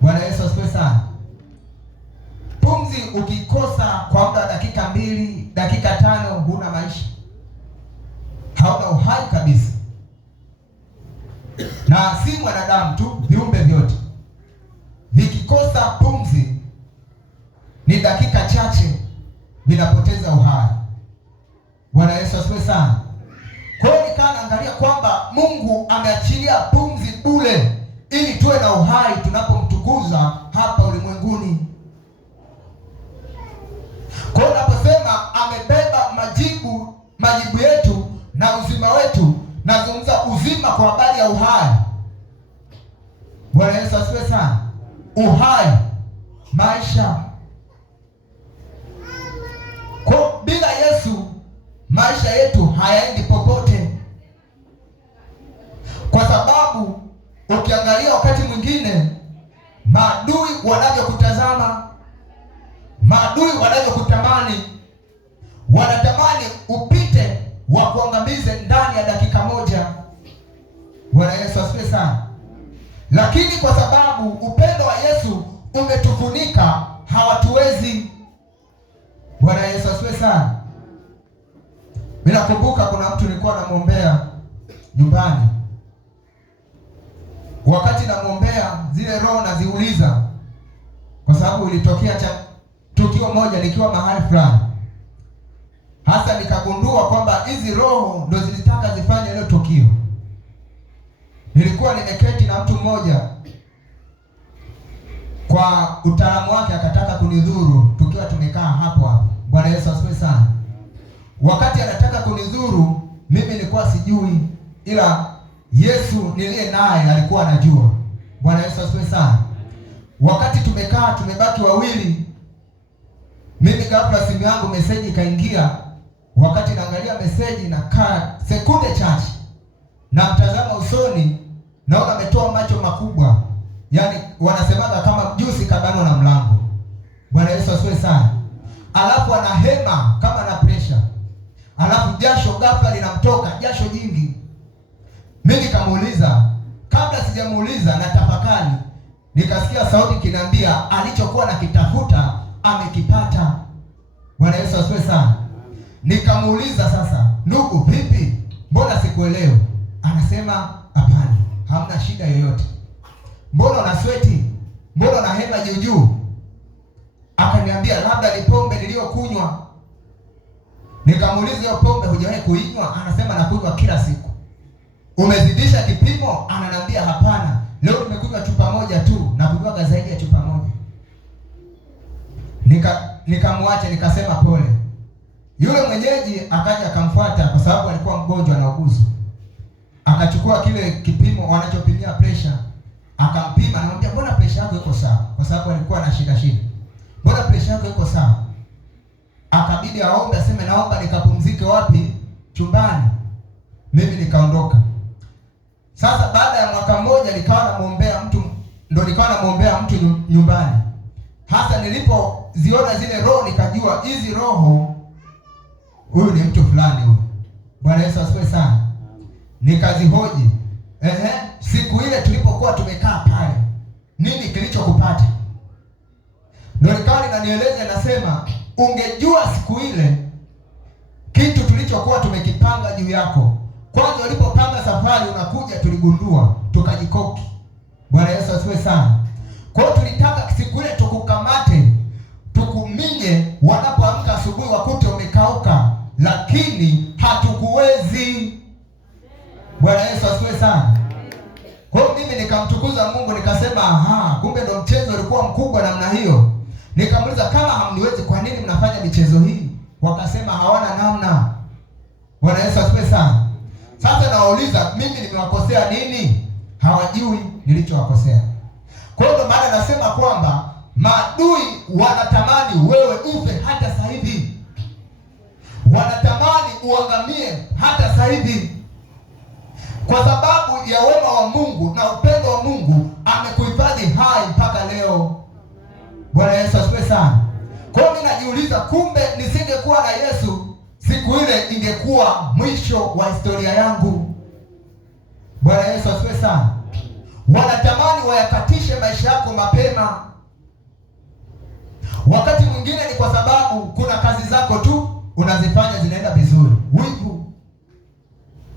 Bwana Yesu asifiwe sana. Pumzi ukikosa kwa muda dakika 2, dakika 5, huna maisha, hauna uhai kabisa. Na si mwanadamu tu, viumbe vyote vikikosa pumzi ni dakika chache vinapoteza uhai. Bwana Yesu asifiwe sana. Kwa hiyo nikaangalia kwamba Mungu ameachilia pumzi bure ili tuwe na uhai tunapomtukuza hapa ulimwenguni. Kwa hiyo naposema amebeba majibu yetu na uzima wetu, nazungumza uzima kwa habari ya uhai. Bwana Yesu asifiwe sana. Uhai, maisha. Kwa bila Yesu maisha yetu hayaendi popote, kwa sababu ukiangalia wakati mwingine maadui wanavyokutazama, maadui wanavyokutamani, wanatamani upite wakuangamize ndani ya dakika moja. Bwana Yesu asifiwe sana. Lakini kwa sababu upendo wa Yesu umetufunika, hawatuwezi. Bwana Yesu asifiwe sana. Mimi nakumbuka kuna mtu nilikuwa namwombea nyumbani. Wakati namwombea, zile roho naziuliza, kwa sababu ilitokea tukio moja nikiwa mahali fulani. Hasa nikagundua kwamba hizi roho ndio zilitaka zifanye ile tukio. Nilikuwa nimeketi na mtu mmoja kwa utaalamu wake akataka kunidhuru tukiwa tumekaa hapo hapo. Bwana Yesu asifiwe sana. Wakati anataka kunidhuru mimi nilikuwa sijui, ila Yesu niliye naye alikuwa anajua. Bwana Yesu asifiwe sana. Wakati tumekaa tumebaki wawili, mimi ghafla simu yangu message ikaingia. Wakati naangalia message na kaa sekunde chache na mtazama usoni, naona ametoa macho makubwa. Yaani wanasemaga kama jusi kabano na mlango. Bwana Yesu asifiwe sana. Alafu anahema kama na pressure. Alafu jasho ghafla linamtoka, jasho jingi. Mimi nikamuuliza, kabla sijamuuliza na tafakari, nikasikia sauti kinambia alichokuwa nakitafuta amekipata. Bwana Yesu asifiwe sana. Nikamuuliza sasa, ndugu vipi? Mbona sikuelewi? Anasema hapana, hamna shida yoyote. Mbona una sweti? Mbona una hema juu juu? Akaniambia labda ni pombe niliyokunywa. Nikamuuliza hiyo pombe hujawahi kuinywa? Anasema nakunywa kila siku. Umezidisha kipimo? Ananiambia hapana, leo nimekunywa chupa moja tu na kunywa zaidi ya chupa moja. Nikamwacha nikasema pole. Yule mwenyeji akaja akamfuata kwa sababu alikuwa mgonjwa na uguzo. Akachukua kile kipimo wanachopimia pressure, akampima, anamwambia mbona pressure yako iko sawa? Kwa sababu alikuwa na shida. Mbona pressure yako iko sawa? Akabidi aombe, aseme naomba nikapumzike wapi? Chumbani. Mimi nikaondoka. Sasa baada ya mwaka mmoja nikawa namuombea mtu nyumbani. Hasa nilipoziona zile roho nikajua hizi roho, huyu ni mtu fulani huyu. Bwana Yesu asifiwe sana. Nikazihoji. Siku ile tulipokuwa tumekaa pale, nini kilichokupata? Ndio nikawa ninanieleza, nasema ungejua siku ile kitu tulichokuwa tumekipanga juu yako. Kwanza ulipopanga safari unakuja, tuligundua tukajikoki. Bwana Yesu asifiwe sana. Kwa hiyo tulitaka siku ile tukukamate, tukuminye, wanapoamka asubuhi wakute umekauka, lakini hatukuwezi. Bwana Yesu asifiwe sana. Kwa hiyo mimi nikamtukuza Mungu, nikasema kumbe ndo mchezo ulikuwa mkubwa namna hiyo. Nikamuuliza kama hamniwezi kwa nini mnafanya michezo hii? Wakasema hawana namna. Bwana Yesu asifiwe sana. Sasa nawauliza mimi nimewakosea nini? Hawajui nilichowakosea. Kwa hiyo maana nasema kwamba maadui wanatamani wewe ufe hata sasa hivi. Wanatamani uangamie hata sasa hivi. Kwa sababu ya wema wa Mungu na upendo wa Mungu amekuhifadhi hai mpaka leo. Bwana Yesu asifiwe sana. Kwa hiyo mimi najiuliza, kumbe nisingekuwa na Yesu, siku ile ingekuwa mwisho wa historia yangu. Bwana Yesu asifiwe sana. Wanatamani wayakatishe maisha yako mapema. Wakati mwingine ni kwa sababu kuna kazi zako tu unazifanya zinaenda vizuri. Wivu.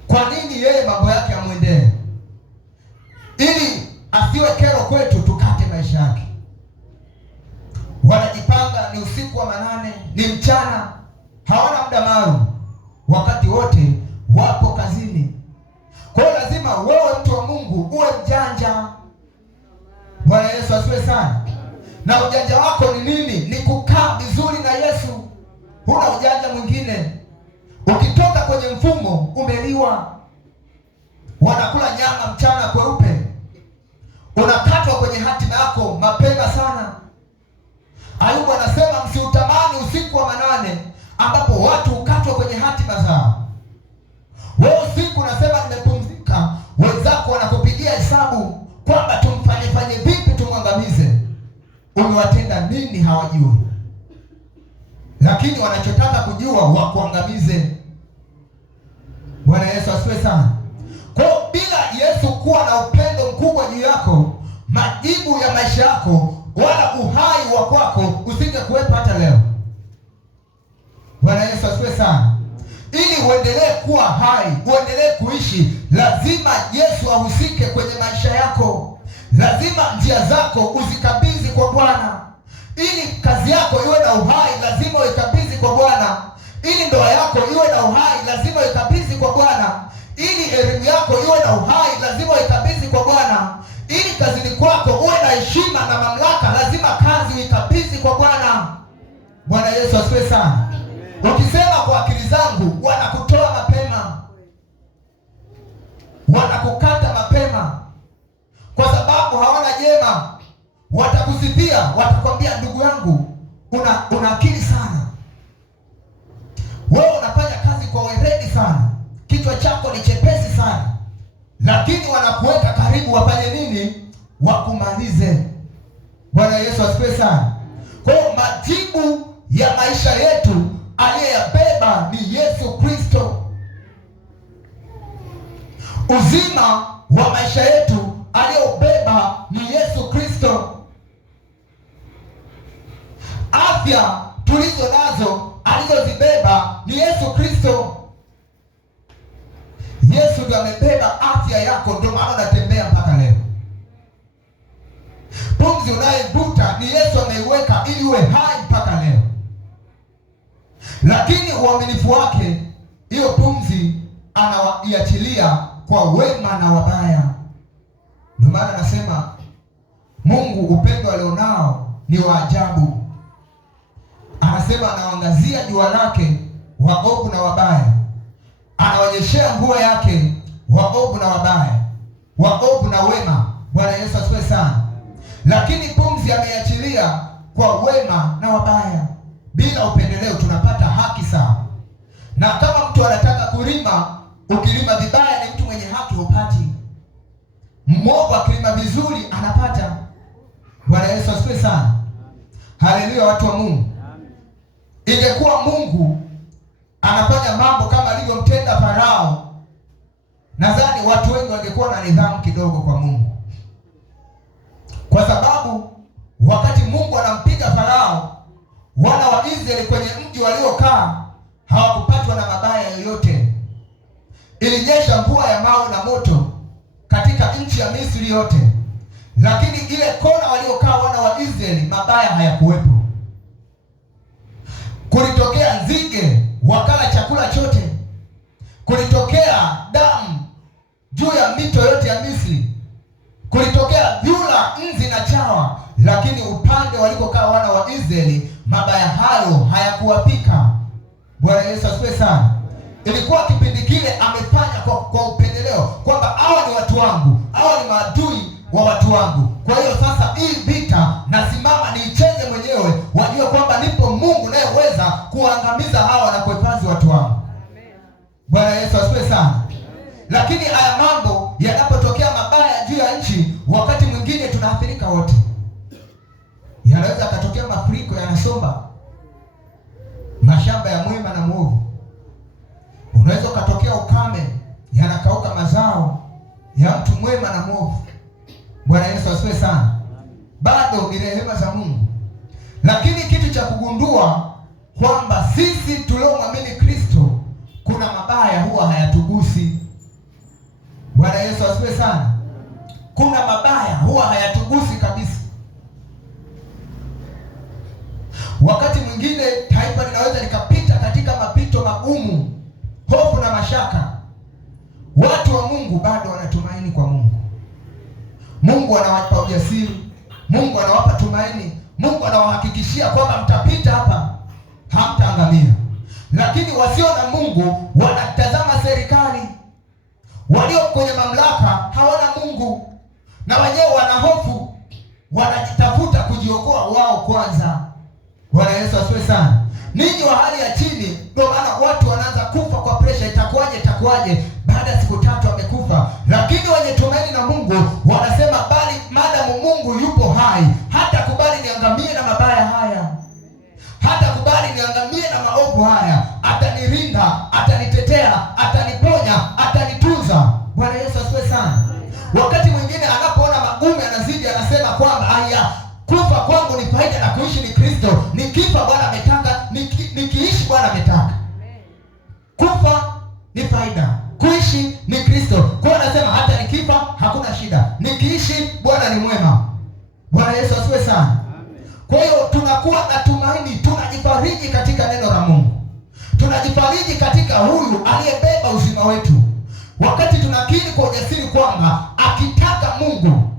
Kwa nini yeye mambo yake yamwendee? Ili asiwe kero kwetu tukate maisha yake. Wanajipanga ni usiku wa manane, ni mchana, hawana muda maalum, wakati wote wapo kazini. Kwa hiyo lazima wewe mtu wa Mungu uwe mjanja. Bwana Yesu asifiwe sana. Na ujanja wako ni nini? Ni kukaa vizuri na Yesu. Huna ujanja mwingine. Ukitoka kwenye mfumo umeliwa. Wanakula nyama mchana kweupe. Unakatwa kwenye hatima yako mapema sana. Ayubu anasema msiutamani usiku wa manane ambapo watu ukatwa kwenye hatima zao. Wewe usiku unasema nimepumzika, wenzako wanakupigia hesabu kwamba tumfanye vipi tumwangamize. Umewatenda nini hawajui. Lakini wanachotaka kujua wakuangamize. Bwana Yesu asifiwe sana. Kwa bila Yesu kuwa na upendo mkubwa juu yako, majibu ya maisha yako wala uhai wa kwako usingekuwepo hata leo. Bwana Yesu asifiwe sana. Ili uendelee kuwa hai, uendelee kuishi, lazima Yesu ahusike kwenye maisha yako. Lazima njia zako uzikabidhi kwa Bwana. Ili kazi yako iwe na uhai, lazima uikabidhi kwa Bwana. Ili ndoa yako iwe na uhai, lazima uikabidhi kwa Bwana. Ili elimu yako iwe na uhai, lazima uikabidhi kwa Bwana. Ili kazini kwako uwe na heshima na mamlaka, lazima kazi uikabidhi kwa Bwana. Bwana Yesu asifiwe sana. Ukisema kwa akili zangu, wanakutoa mapema, wanakukata mapema, kwa sababu hawana jema. Watakusifia, watakwambia ndugu yangu, una akili sana, wewe unafanya kazi kwa weledi sana, kichwa chako ni chepesi sana, lakini wanakuweka karibu wafanye nini? Wakumalize. Bwana Yesu asifiwe sana. Kwa hiyo majibu ya maisha yetu aliyeyabeba ni Yesu Kristo. Uzima wa maisha yetu aliyobeba ni Yesu Kristo. Afya tulizo nazo alizozibeba ni Yesu Kristo. Yesu ndiye amebeba afya yako, ndio maana unatembea mpaka leo. Pumzi unayevuta ni Yesu ameiweka ili uwe hai mpaka leo. Lakini uaminifu wake, hiyo pumzi anaiachilia kwa wema na wabaya. Ndio maana anasema Mungu upendo alionao ni wa ajabu. Anasema anaangazia jua lake waovu na wabaya, anaonyeshea mvua yake waovu na wabaya, waovu na wema. Bwana Yesu asifiwe sana. Lakini pumzi ameiachilia kwa wema na wabaya, bila upendeleo. Tunapata haki sawa. Na kama mtu anataka kulima, ukilima vibaya ni mtu mwenye haki, hupati. Mmoja akilima vizuri anapata. Bwana Yesu asifiwe sana. Haleluya, watu wa Mungu. Ingekuwa Mungu anafanya mambo kama alivyomtenda Farao, nadhani watu wengi wangekuwa na nidhamu kidogo kwa Mungu, kwa sababu wakati Mungu anampiga Farao, wana wa Israeli kwenye mji waliokaa hawakupatwa na mabaya yoyote. Ilinyesha mvua ya mawe na moto katika nchi ya Misri yote, lakini ile kona waliokaa wana wa Israeli mabaya hayakuwepo. Kulitokea nzige wakala chakula chote, kulitokea damu juu ya mito yote ya Misri, kulitokea vyura, nzi na chawa, lakini upande walikokaa wana wa Israeli mabaya hayo hayakuwapika. Bwana Yesu asifiwe sana. Ilikuwa kipindi kile amefanya kwa upendeleo kwamba hawa ni watu wangu, hawa ni maadui wa watu wangu. Kwa hiyo sasa hii vita nasimama niicheze mwenyewe, wajue kwamba nipo Mungu nayeweza kuangamiza hawa na kuhifadhi watu wangu. Bwana Yesu asifiwe sana. Lakini haya mambo yanapotokea mabaya juu ya nchi, wakati mwingine tunaathirika wote. Yanaweza katokea mafuriko yanasomba mashamba ya mwema na mwovu. Unaweza ukatokea ukame, yanakauka mazao ya mtu mwema na mwovu. Bwana Yesu asifiwe sana. Bado ni rehema za Mungu. Lakini kitu cha kugundua kwamba sisi tuliomwamini Kristo, kuna mabaya huwa hayatugusi. Bwana Yesu asifiwe sana. Kuna mabaya huwa hayatugusi kabisa. Wakati mwingine taifa linaweza likapita katika mapito magumu, hofu na mashaka. Watu wa Mungu bado wanatumaini kwa Mungu. Mungu anawapa ujasiri, Mungu anawapa tumaini, Mungu anawahakikishia kwamba mtapita hapa, hamtaangamia. Lakini wasio na Mungu wanatazama serikali, walio kwenye mamlaka hawana Mungu, na wenyewe wana hofu, wanajitafuta kujiokoa wao kwanza. Bwana Yesu asifiwe sana. Ninyi wa hali ya chini, ndio maana watu wanaanza kufa kwa pressure, itakuwaje baada ya siku 3 amekufa. Lakini wenye tumaini na Mungu wanasema, bali madamu Mungu yupo hai, hata kubali niangamie na mabaya haya, hata kubali niangamie na maovu haya, atanirinda, atanitetea, ataniponya, atanitunza. Bwana Yesu asifiwe sana. Wakati mwingine anapoona magumu yanazidi, anasema kwamba haya, kufa kwangu ni faida na kuishi ni Kristo. Nikifa Bwana ametaka, nikiishi Bwana ametaka. Kufa ni faida, kuishi ni Kristo. Kwa hiyo anasema hata nikifa hakuna shida, nikiishi Bwana ni mwema. Bwana Yesu asifiwe sana. Kwa hiyo tunakuwa na tumaini, tunajifariji katika neno la Mungu, tunajifariji katika huyu aliyebeba uzima wetu, wakati tunakiri kwa ujasiri kwamba akitaka Mungu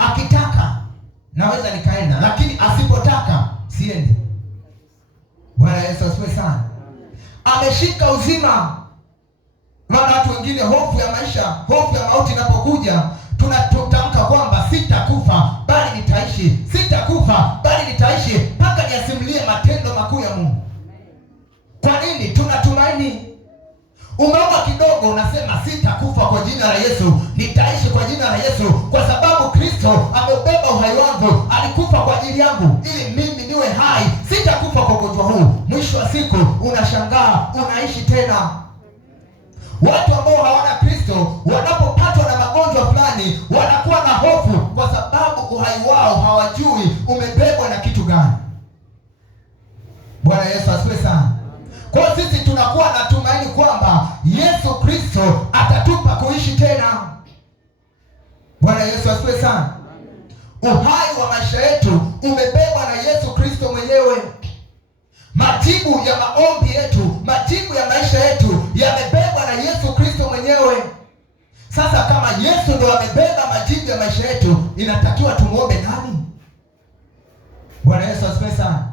akitaka naweza nikaenda, lakini asipotaka siende. Bwana Yesu asifiwe sana. Ameshika uzima. Maana watu wengine hofu ya maisha, hofu ya mauti inapokuja, tunatamka kwamba sitakufa bali nitaishi, sitakufa bali nitaishi mpaka niasimulie matendo makuu ya Mungu. Kwa nini? Tunatumaini. Umeomba kidogo, unasema sitakufa kwa jina la Yesu, nitaishi kwa jina la Yesu, kwa sababu Kristo amebeba uhai wangu, alikufa kwa ajili yangu ili mimi niwe hai, sitakufa kwa ugonjwa huu. Mwisho wa siku unashangaa unaishi tena. Watu ambao hawana Kristo wanapopatwa na magonjwa fulani wanakuwa na hofu, kwa sababu uhai wao hawajui umebebwa na kitu gani. Bwana Yesu asifiwe sana. Kwa sisi tunakuwa na tumaini kwamba Yesu Kristo atatupa kuishi tena. Bwana Yesu asifiwe sana. Uhai wa maisha yetu umebebwa na Yesu Kristo mwenyewe. Majibu ya maombi yetu, majibu ya maisha yetu yamebebwa na Yesu Kristo mwenyewe. Sasa kama Yesu ndo amebeba majibu ya maisha yetu, inatakiwa tumuombe nani? Bwana Yesu asifiwe sana.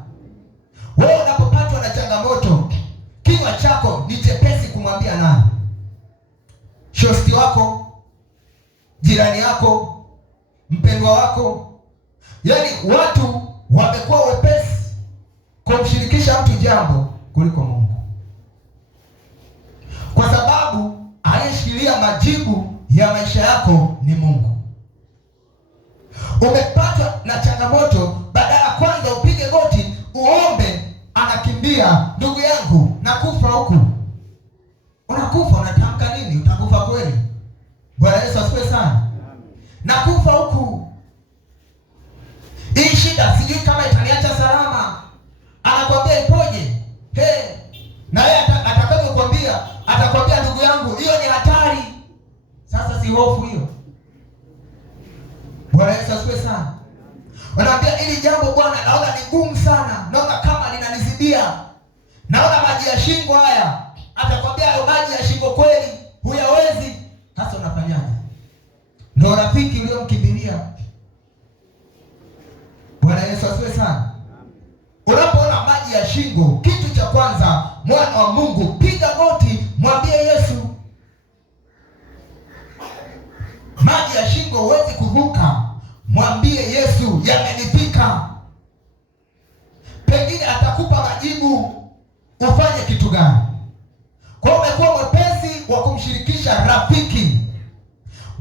Wewe unapopatwa na changamoto, kinywa chako ni chepesi kumwambia nani? Shosti wako, jirani yako, mpendwa wako. Yaani watu wamekuwa wepesi kumshirikisha mtu jambo kuliko Mungu, kwa sababu aliyeshikilia majibu ya maisha yako ni Mungu. Umepatwa na changamoto, badala ya kwanza upige goti uombe, anakimbia, ndugu yangu nakufa huku. Unakufa, unatamka nini? Utakufa kweli? Bwana Yesu asifiwe sana. Nakufa huku, hii shida sijui kama itaniacha salama. Anakwambia ipoje? Na yeye atakayokuambia, atakwambia ndugu yangu, hiyo ni hatari. Sasa si hofu hiyo? Bwana Yesu asifiwe sana. Wanaambia ili jambo Bwana naona ni gumu sana, naona kama linanizidia, naona maji ya shingo haya. Atakwambia hayo maji ya shingo kweli huyawezi. Sasa unafanyaje? Ndio rafiki uliyomkimbilia. Bwana Yesu asifiwe sana. Unapoona maji ya shingo, kitu cha kwanza, mwana wa Mungu, piga goti, mwambie Yesu. Maji ya shingo huwezi kuvuka, mwambie Yesu, yamenifika. Pengine atakupa majibu ufanye kitu gani. Kwa hiyo umekuwa mwepesi wa kumshirikisha rafiki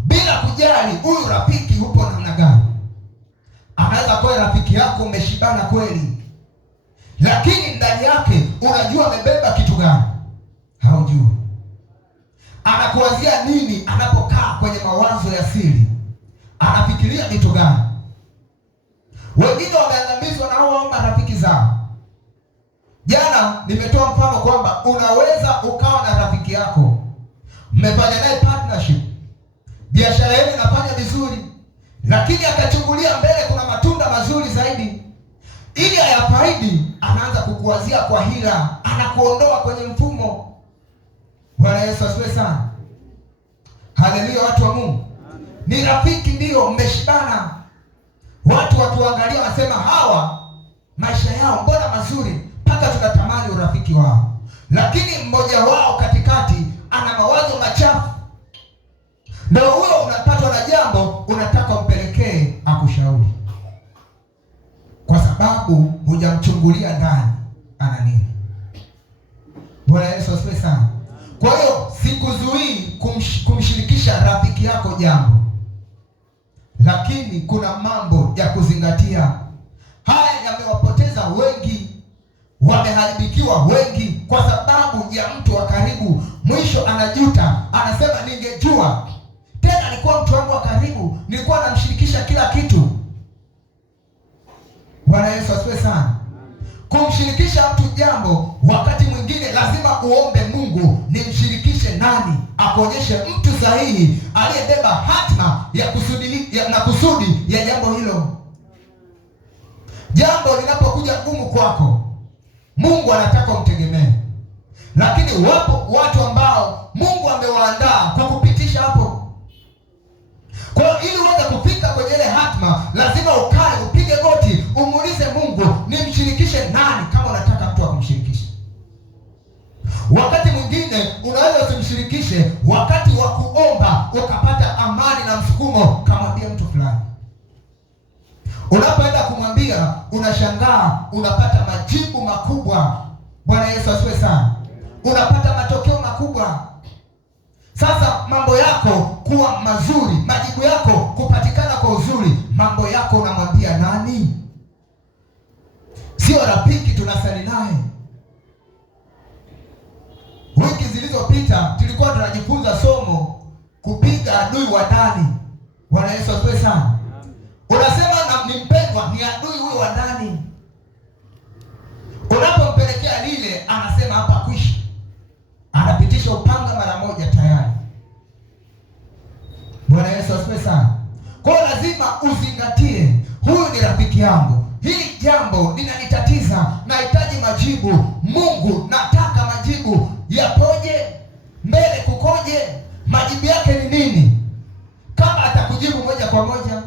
bila kujali huyu rafiki upo namna gani. Anaweza kuwa rafiki yako umeshibana kweli, lakini ndani yake unajua amebeba kitu gani? Haujui. Anakuwazia nini anapokaa kwenye mawazo ya siri? Anafikiria vitu gani? Wengine wameangamizwa na hao marafiki zao. Jana nimetoa mfano kwamba unaweza ukawa na rafiki yako, mmefanya naye partnership, biashara yenu inafanya vizuri, lakini akachungulia mbele kuna matunda mazuri zaidi. Ili ayafaidi, anaanza kukuwazia kwa hila, anakuondoa kwenye mfumo. Bwana Yesu asifiwe sana. Haleluya, watu wa Mungu. Ni rafiki ndio, mmeshibana. Watu wakiangalia wanasema hawa maisha yao mbona mazuri, mpaka tunatamani urafiki wao. Lakini mmoja wao katikati ana mawazo machafu. Ndio huyo unapatwa na jambo, unataka umpelekee akushauri, kwa sababu hujamchungulia ndani ana nini. Bwana Yesu asifiwe sana. Kwa hiyo sikuzuii kumshirikisha rafiki yako jambo, lakini kuna mambo ya kuzingatia. Haya yamewapoteza wengi, wameharibikiwa wengi kwa sababu ya mtu wa karibu. Mwisho anajuta, anasema ningejua tena, alikuwa mtu wangu wa karibu, nilikuwa namshirikisha kila kitu. Bwana Yesu asifiwe sana. Kumshirikisha mtu jambo, wakati mwingine lazima uombe Mungu, nimshirikishe nani, akuonyeshe mtu sahihi aliyebeba hatima ya kusudi ya jambo hilo. Jambo linapokuja gumu kwako, Mungu anataka umtegemee, lakini wapo watu ambao Mungu amewaandaa kukupitisha hapo. Kwa hiyo ili uweze kufika kwenye ile hatma, lazima ukae, upige goti, umuulize Mungu, nimshirikishe nani kama unataka mtu akumshirikishe. Wakati mwingine unaweza usimshirikishe, wakati wa kuomba ukapata amani na msukumo, kamwambia mtu fulani. Unapoenda kumwambia, unashangaa unapata majibu makubwa. Bwana Yesu asifiwe sana. Unapata matokeo makubwa. Sasa mambo yako kuwa mazuri, majibu yako kupatikana kwa uzuri, mambo yako unamwambia nani? Sio rafiki tunasali naye. Wiki zilizopita tulikuwa tunajifunza somo kupiga adui wa ndani. Bwana Yesu asifiwe sana. Unasema na ni mpendwa, ni adui huyo wa ndani. Unapompelekea lile, anasema hapa kwisha, anapitisha upanga mara moja tayari. Bwana Yesu asifiwe sana. Kwa hiyo lazima uzingatie, huyu ni rafiki yangu, hili jambo linanitatiza, nahitaji majibu. Mungu, nataka majibu. Yapoje? Mbele kukoje? Majibu yake ni nini? Kama atakujibu moja kwa moja,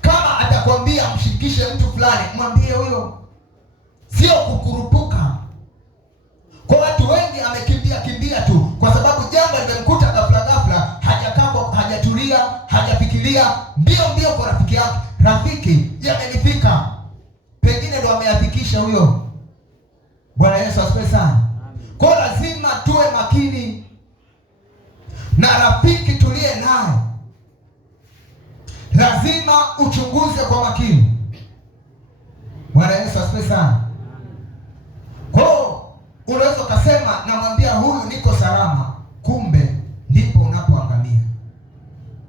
kama atakwambia mshirikishe mtu fulani, mwambie huyo, sio kukurupuka. Kwa watu wengi amekimbia tu kwa sababu jambo limemkuta ghafla, hajatulia, hajafikiria, mbio kwa rafiki yake. Rafiki yamenifika, pengine ndo ameyafikisha huyo. Bwana Yesu asifiwe sana. Kwa lazima tuwe makini na rafiki tuliye naye, lazima uchunguze kwa makini. Bwana Yesu asifiwe sana. Kwa unaweza ukasema namwambia huyu niko salama, kumbe ndipo unapoangamia.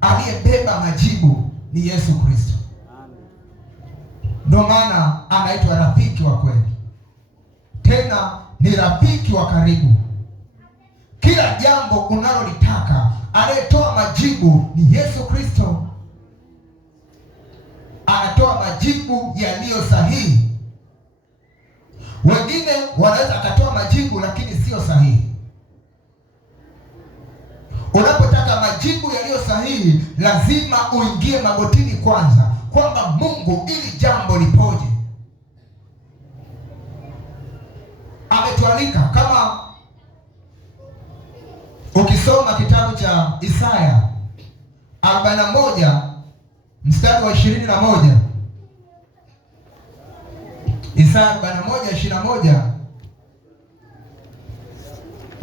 Aliyebeba majibu ni Yesu Kristo. Ndio maana anaitwa rafiki wa kweli, tena ni rafiki wa karibu. Kila jambo unalolitaka, anayetoa majibu ni Yesu Kristo. Anatoa majibu yaliyo sahihi. Wengine wanaweza akatoa majibu lakini sio sahihi. Unapotaka majibu yaliyo sahihi, lazima uingie magotini kwanza, kwamba Mungu, ili jambo lipoje? Ametualika, kama ukisoma kitabu cha Isaya 41 mstari wa 21, Isaya 41:21.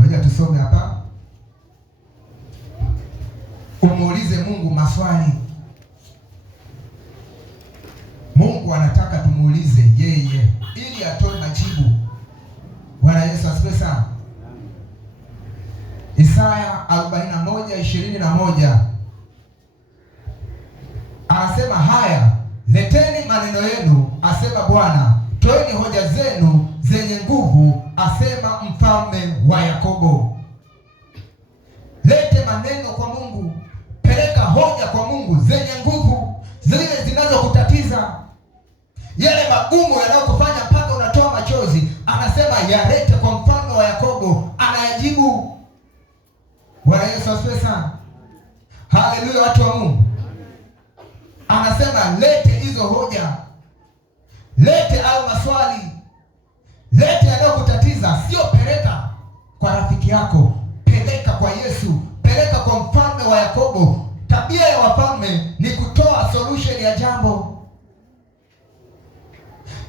Ngoja tusome hapa. Umuulize Mungu maswali. Mungu anataka tumuulize yeye ili atoe majibu. Bwana Yesu asifiwe sana. Isaya 41:21 anasema, haya, leteni maneno yenu, asema Bwana, toeni hoja zenu zenye nguvu, asema mfalme wa Yakobo. Lete maneno kwa Mungu, peleka hoja kwa Mungu zenye nguvu, zile zinazokutatiza, yale magumu yanayokufanya mpaka unatoa machozi, anasema yalete kwa mfalme wa Yakobo, anayajibu. Bwana Yesu asifiwe sana. Haleluya, watu wa Mungu. Anasema lete hizo hoja, lete au maswali, lete yanayokutatiza. Sio peleka kwa rafiki yako, peleka kwa Yesu, peleka kwa mfalme wa Yakobo. Tabia ya wafalme ni kutoa solution ya jambo.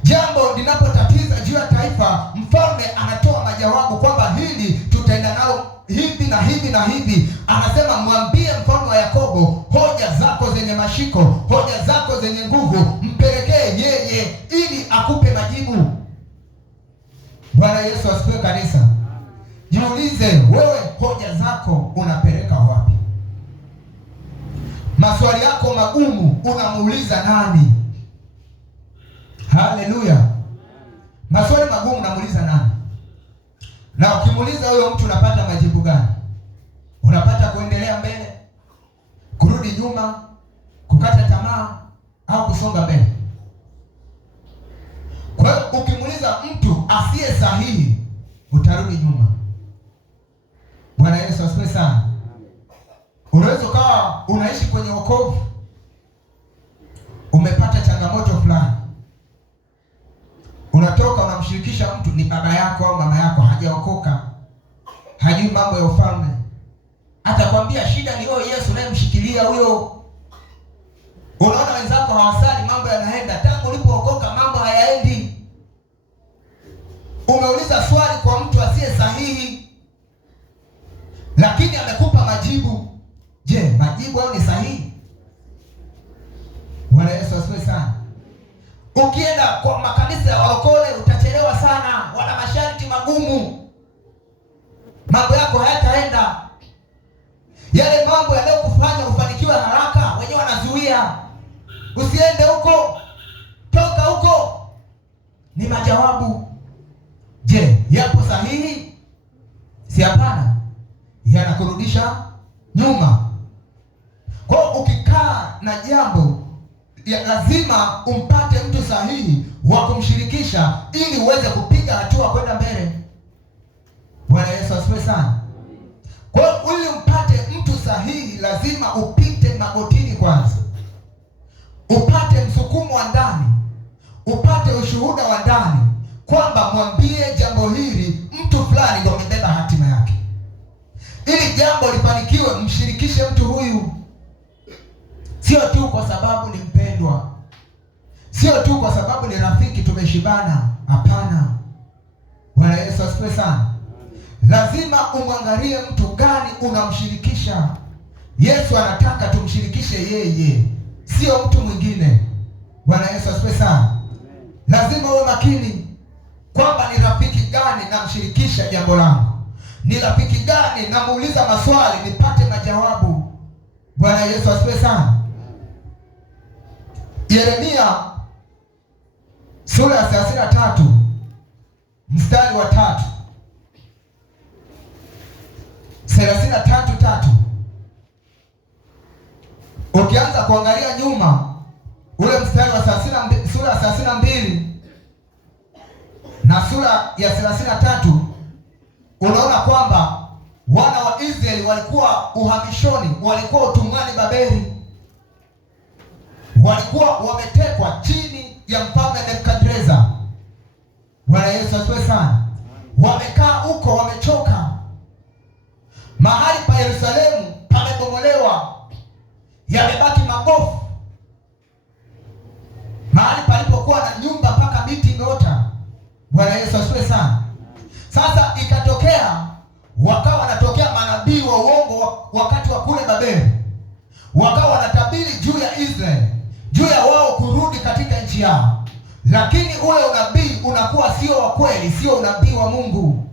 Jambo linapotatiza juu ya taifa, mfalme anatoa majawabu kwamba hili tutaenda nao hivi na hivi na hivi. Anasema mwambie mfalme wa Yakobo hoja zako zenye mashiko, hoja zako zenye nguvu, mpelekee yeye ili akupe majibu. Bwana Yesu asifiwe kanisa. Jiulize wewe, hoja zako unapeleka wapi? Maswali yako magumu unamuuliza nani? Haleluya. Maswali magumu unamuuliza nani? Na ukimuuliza huyo mtu unapata majibu gani? Unapata kuendelea mbele, kurudi nyuma, kukata tamaa au kusonga mbele? Kwa hiyo ukimuuliza mtu asiye sahihi, utarudi nyuma. Bwana Yesu asifiwe sana. Unaweza ukawa unaishi kwenye wokovu, umepata changamoto fulani, unatoka unamshirikisha mtu, ni baba yako au mama yako, hajaokoka, hajui mambo ya ufalme, atakwambia shida ni wewe Yesu unayemshikilia huyo. Unaona wenzako hawasali, mambo yanaenda. Tangu ulipookoka mambo hayaendi. Umeuliza swali kwa mtu asiye sahihi, lakini amekupa majibu. Je, majibu hayo ni sahihi? Bwana Yesu asifiwe sana. Ukienda kwa makanisa ya walokole utachelewa sana, wana masharti magumu, mambo yako hayataenda. Yale mambo yanayokufanya ufanikiwe haraka wenyewe wanazuia. Usiende huko, toka huko. Ni majawabu. Je, yapo sahihi? Si hapana, yanakurudisha nyuma. Kwa ukikaa na jambo ya lazima umpate mtu sahihi wa kumshirikisha ili uweze kupiga hatua kwenda mbele. Bwana Yesu asifiwe sana. Kwa ili umpate mtu sahihi lazima upite magotini kwanza, upate msukumo wa ndani, upate ushuhuda wa ndani kwamba mwambie jambo hili mtu fulani ndio amebeba hatima yake. Ili jambo lifanikiwe, mshirikishe mtu huyu, sio tu kwa sababu ni mpendwa, sio tu kwa sababu ni rafiki tumeshibana. Hapana. Bwana Yesu asifiwe sana. Lazima umwangalie mtu gani unamshirikisha. Yesu anataka tumshirikishe yeye, sio mtu mwingine. Bwana Yesu asifiwe sana. Lazima uwe makini kwamba ni rafiki gani namshirikisha jambo langu, ni rafiki gani namuuliza maswali nipate majawabu. Bwana Yesu asifiwe sana. Yeremia sura ya 33 mstari wa 3. 33:3. Ukianza kuangalia nyuma ule mstari wa 32, sura ya 32 na sura ya 33, unaona kwamba wana wa Israeli walikuwa uhamishoni, walikuwa utumwani Babeli, walikuwa wametekwa chini ya mfalme Nebukadreza. Bwana Yesu asifiwe sana. Wamekaa huko, wamechoka. Mahali pa Yerusalemu pamebomolewa, yamebaki magofu. Mahali palipokuwa na nyumba mpaka miti imeota. Bwana Yesu asifiwe sana. Sasa ikatokea, wakawa wanatokea manabii wa uongo wakati wa kule Babeli, wakawa wanatabiri juu ya Israeli, juu ya wao kurudi katika nchi yao, lakini ule unabii unakuwa sio wa kweli, sio unabii wa Mungu.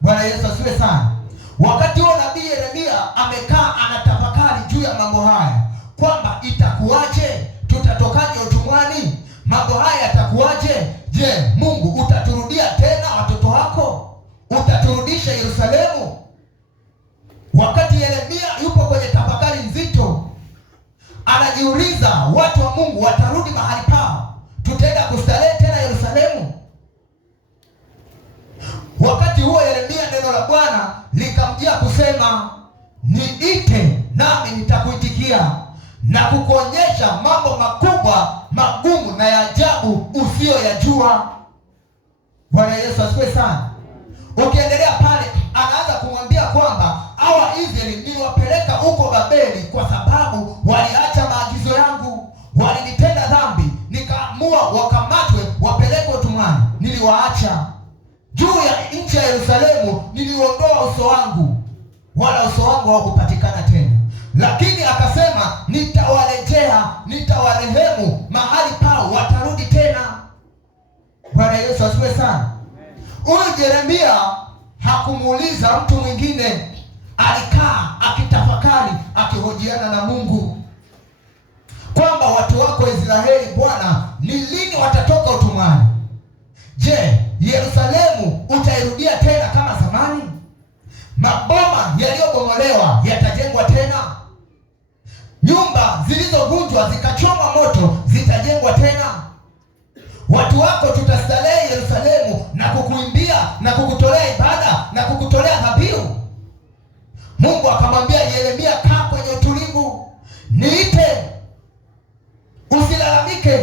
Bwana Yesu asifiwe sana. Wakati huo nabii Yeremia amekaa anatafakari juu ya mambo haya, kwamba itakuwaje, tutatokaje utumwani, mambo haya yatakuwaje? Je, Mungu utaturudia tena watoto wako? Utaturudisha Yerusalemu? Wakati Yeremia yupo kwenye tafakari nzito, anajiuliza watu wa Mungu watarudi mahali pao, tutaenda kustarehe tena Yerusalemu? Wakati huo Yeremia, neno la Bwana likamjia kusema, niite nami nitakuitikia na kukuonyesha mambo makubwa magumu na ya ajabu usiyoyajua. Bwana Yesu asifiwe sana. Ukiendelea pale, anaanza kumwambia kwamba hawa Israeli niliwapeleka huko Babeli kwa sababu waliacha maagizo yangu, walinitenda dhambi, nikaamua wakamatwe wapelekwe utumwani. Niliwaacha juu ya nchi ya Yerusalemu, niliondoa uso wangu, wala uso wangu haukupatikana tena. Lakini akasema nitawalejea, nitawarehemu, mahali pao watarudi tena. Bwana Yesu asifiwe sana. Huyu Yeremia hakumuuliza mtu mwingine, alikaa akitafakari, akihojiana na Mungu kwamba watu wako Israeli, Bwana, ni lini watatoka utumwani? Je, Yerusalemu utairudia tena kama zamani? Maboma yaliyobomolewa yatajengwa tena? Nyumba zilizovunjwa zikachomwa moto zitajengwa tena? Watu wako tutastarehe Yerusalemu na kukuimbia na kukutolea ibada na kukutolea dhabihu? Mungu akamwambia Yeremia, kaa kwenye utulivu, niite, usilalamike,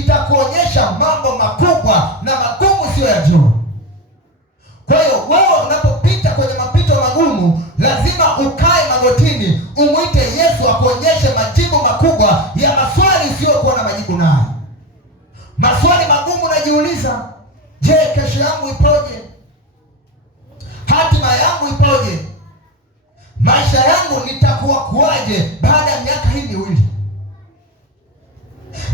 itakuonyesha mambo makubwa na magumu sio ya juu. Kwa hiyo wewe unapopita kwenye mapito magumu, lazima ukae magotini, umwite Yesu akuonyeshe majibu makubwa ya maswali usiyokuwa na majibu nayo. Maswali magumu najiuliza, je, kesho yangu ipoje? Hatima yangu ipoje? Maisha yangu nitakuwa kuwaje baada ya miaka hii miwili?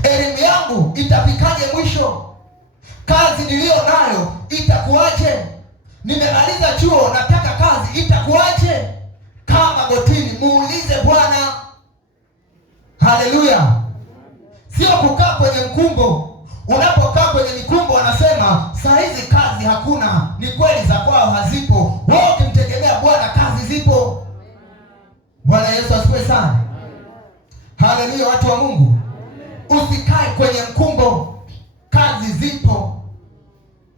Elimu yangu itafikaje mwisho? Kazi niliyo nayo itakuwaje? Nimemaliza chuo, nataka kazi, itakuwaje? Kaa magotini, muulize Bwana. Haleluya! Sio kukaa kwenye mkumbo. Unapokaa kwenye mikumbo wanasema saa hizi kazi hakuna. Ni kweli, za kwao hazipo. Wewe ukimtegemea Bwana, kazi zipo. Bwana Yesu asifiwe sana. Haleluya, watu wa Mungu. Usikae kwenye mkumbo. Kazi zipo,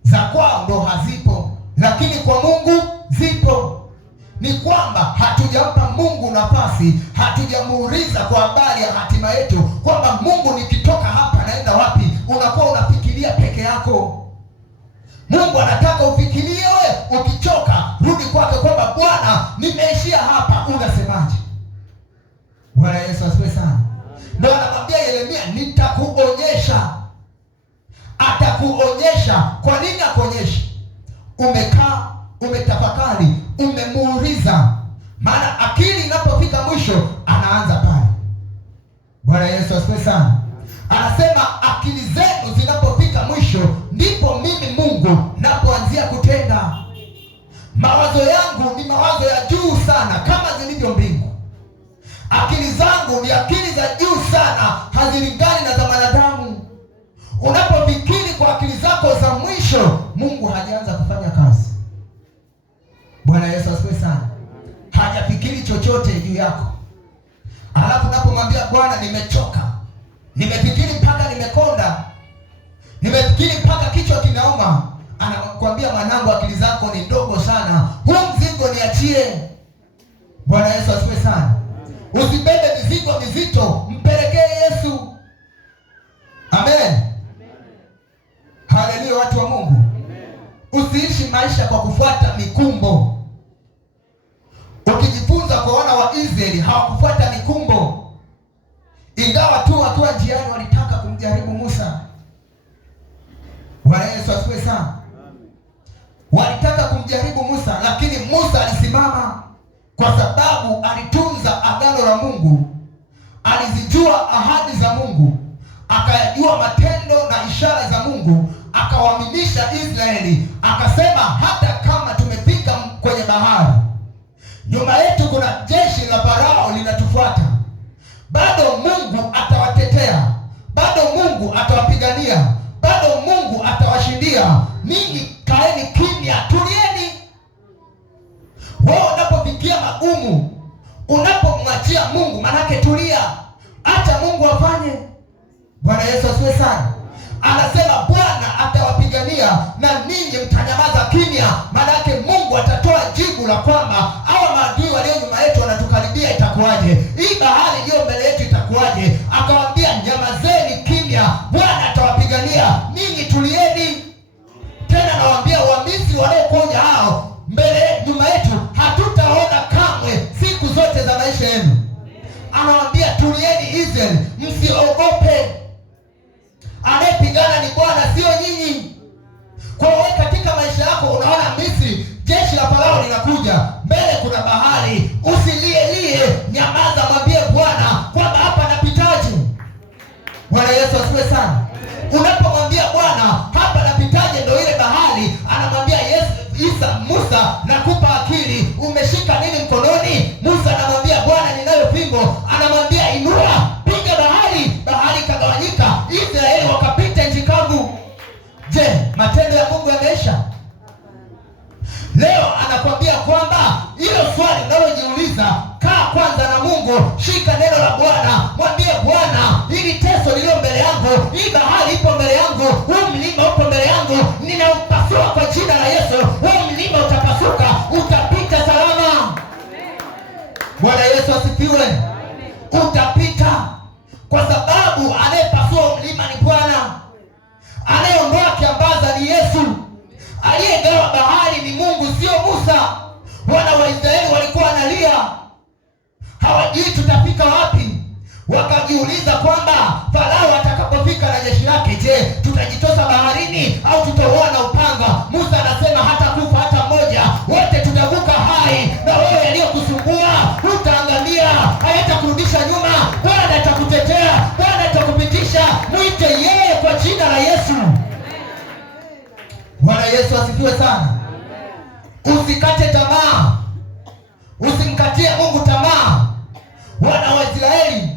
za kwao ndo hazipo, lakini kwa Mungu zipo. Ni kwamba hatujampa Mungu nafasi, hatujamuuliza kwa habari ya hatima yetu, kwamba Mungu, nikitoka hapa naenda wapi? Unakuwa unafikiria peke yako. Mungu anataka ufikirie wewe, ukichoka rudi kwake, kwamba Bwana, nimeishia hapa, unasemaje? Bwana Yesu asifiwe sana. Ndio anamwambia Yeremia, nitakuonyesha. Atakuonyesha. Kwa nini akuonyeshe? Umekaa, umetafakari, umemuuliza. Maana akili inapofika mwisho anaanza pale. Bwana Yesu asifiwe sana. Anasema akili zenu zinapofika mwisho ndipo mimi Mungu napoanzia kutenda. Mawazo yangu ni mawazo ya juu sana, kama zilivyo mbingu. Akili zangu ni akili za juu sana, hazilingani na za wanadamu. Unapofikiri kwa akili zako za mwisho, Mungu hajaanza kufanya kazi. Bwana Yesu asifiwe sana. Hajafikiri chochote juu yako. Alafu unapomwambia Bwana, nimechoka, nimefikiri mpaka nimekonda, nimefikiri mpaka kichwa kinauma, anakuambia mwanangu, akili zako ni ndogo sana, huu mzigo niachie. Bwana Yesu asifiwe sana. Usibebe mizigo mizito, mpelekee Yesu. Amen. Haleluya, watu wa Mungu. Usiishi maisha kwa kufuata mikumbo. Ukijifunza kwa wana wa Israeli, hawakufuata mikumbo, ingawa tu wakiwa njiani walitaka kumjaribu Musa. Bwana Yesu asifiwe sana. Walitaka kumjaribu Musa, lakini Musa alisimama, kwa sababu alitunza agano la Mungu, alizijua ahadi za Mungu, akayajua matendo na ishara za Mungu, akawaaminisha Israeli. Akasema hata kama tumefika kwenye bahari, nyuma yetu kuna jeshi la Farao linatufuata, bado Mungu atawatetea, bado Mungu atawapigania, bado Mungu atawashindia. Ninyi kaeni kimya, tulieni. Wewe unapofikia magumu, unapomwachia Mungu, manake tulia, acha Mungu afanye. Bwana Yesu asifiwe sana. Anasema Bwana atawapigania na ninyi mtanyamaza kimya. Manake Mungu atatoa jibu la kwamba hawa maadui walio nyuma yetu wanatukaribia, itakuwaje? Hii bahari iliyo mbele yetu itakuwaje? Akawaambia nyamazeni kimya, Bwana atawapigania, ninyi tulieni. Tena nawaambia Wamisri wanaokuja hao mbele nyuma yetu hatutaona kamwe siku zote za maisha yenu. Anawaambia tulieni Israeli, msiogope. Anayepigana ni Bwana, sio nyinyi. Kwa hiyo katika maisha yako unaona Misri, jeshi la Farao linakuja, mbele kuna bahari, usilielie, nyamaza, mwambie Bwana kwamba hapa napitaje. Bwana Yesu asifiwe sana. Unapomwambia Bwana hapa napitaje, ndio ile bahari. Anamwambia Musa, nakupa akili, umeshika nini mkononi? Musa anamwambia Bwana, ninayo fimbo. Anamwambia inua, piga bahari. Bahari ikagawanyika, Israeli wakapita nchi kavu. Je, matendo ya Mungu yameisha? Leo anakwambia kwamba hilo swali unalojiuliza, kaa kwanza na Mungu, shika neno la Bwana, mwambie Bwana, hili teso lililo mbele yangu, hii bahari ipo mbele yangu, huu mlima upo mbele yangu, ninaupasua kwa jina la Yesu. Huu mlima utapasuka, utapita salama. Bwana Yesu asifiwe. Utapita, kwa sababu anayepasua mlima ni Bwana. Aliyegawa bahari ni Mungu, sio Musa. Wana wa Israeli walikuwa wanalia, hawajui tutafika wapi. Wakajiuliza kwamba Farao atakapofika na jeshi lake, je, tutajitosa baharini au tutauawa na upanga? Musa anasema hata kufa hata mmoja, wote tutavuka hai, na wewe aliyokusumbua utaangamia. Hayatakurudisha nyuma, Bwana atakutetea, Bwana atakupitisha. Mwite yeye kwa jina la Yesu. Bwana Yesu asifiwe sana. Usikate tamaa, usimkatie Mungu tamaa. Wana wa Israeli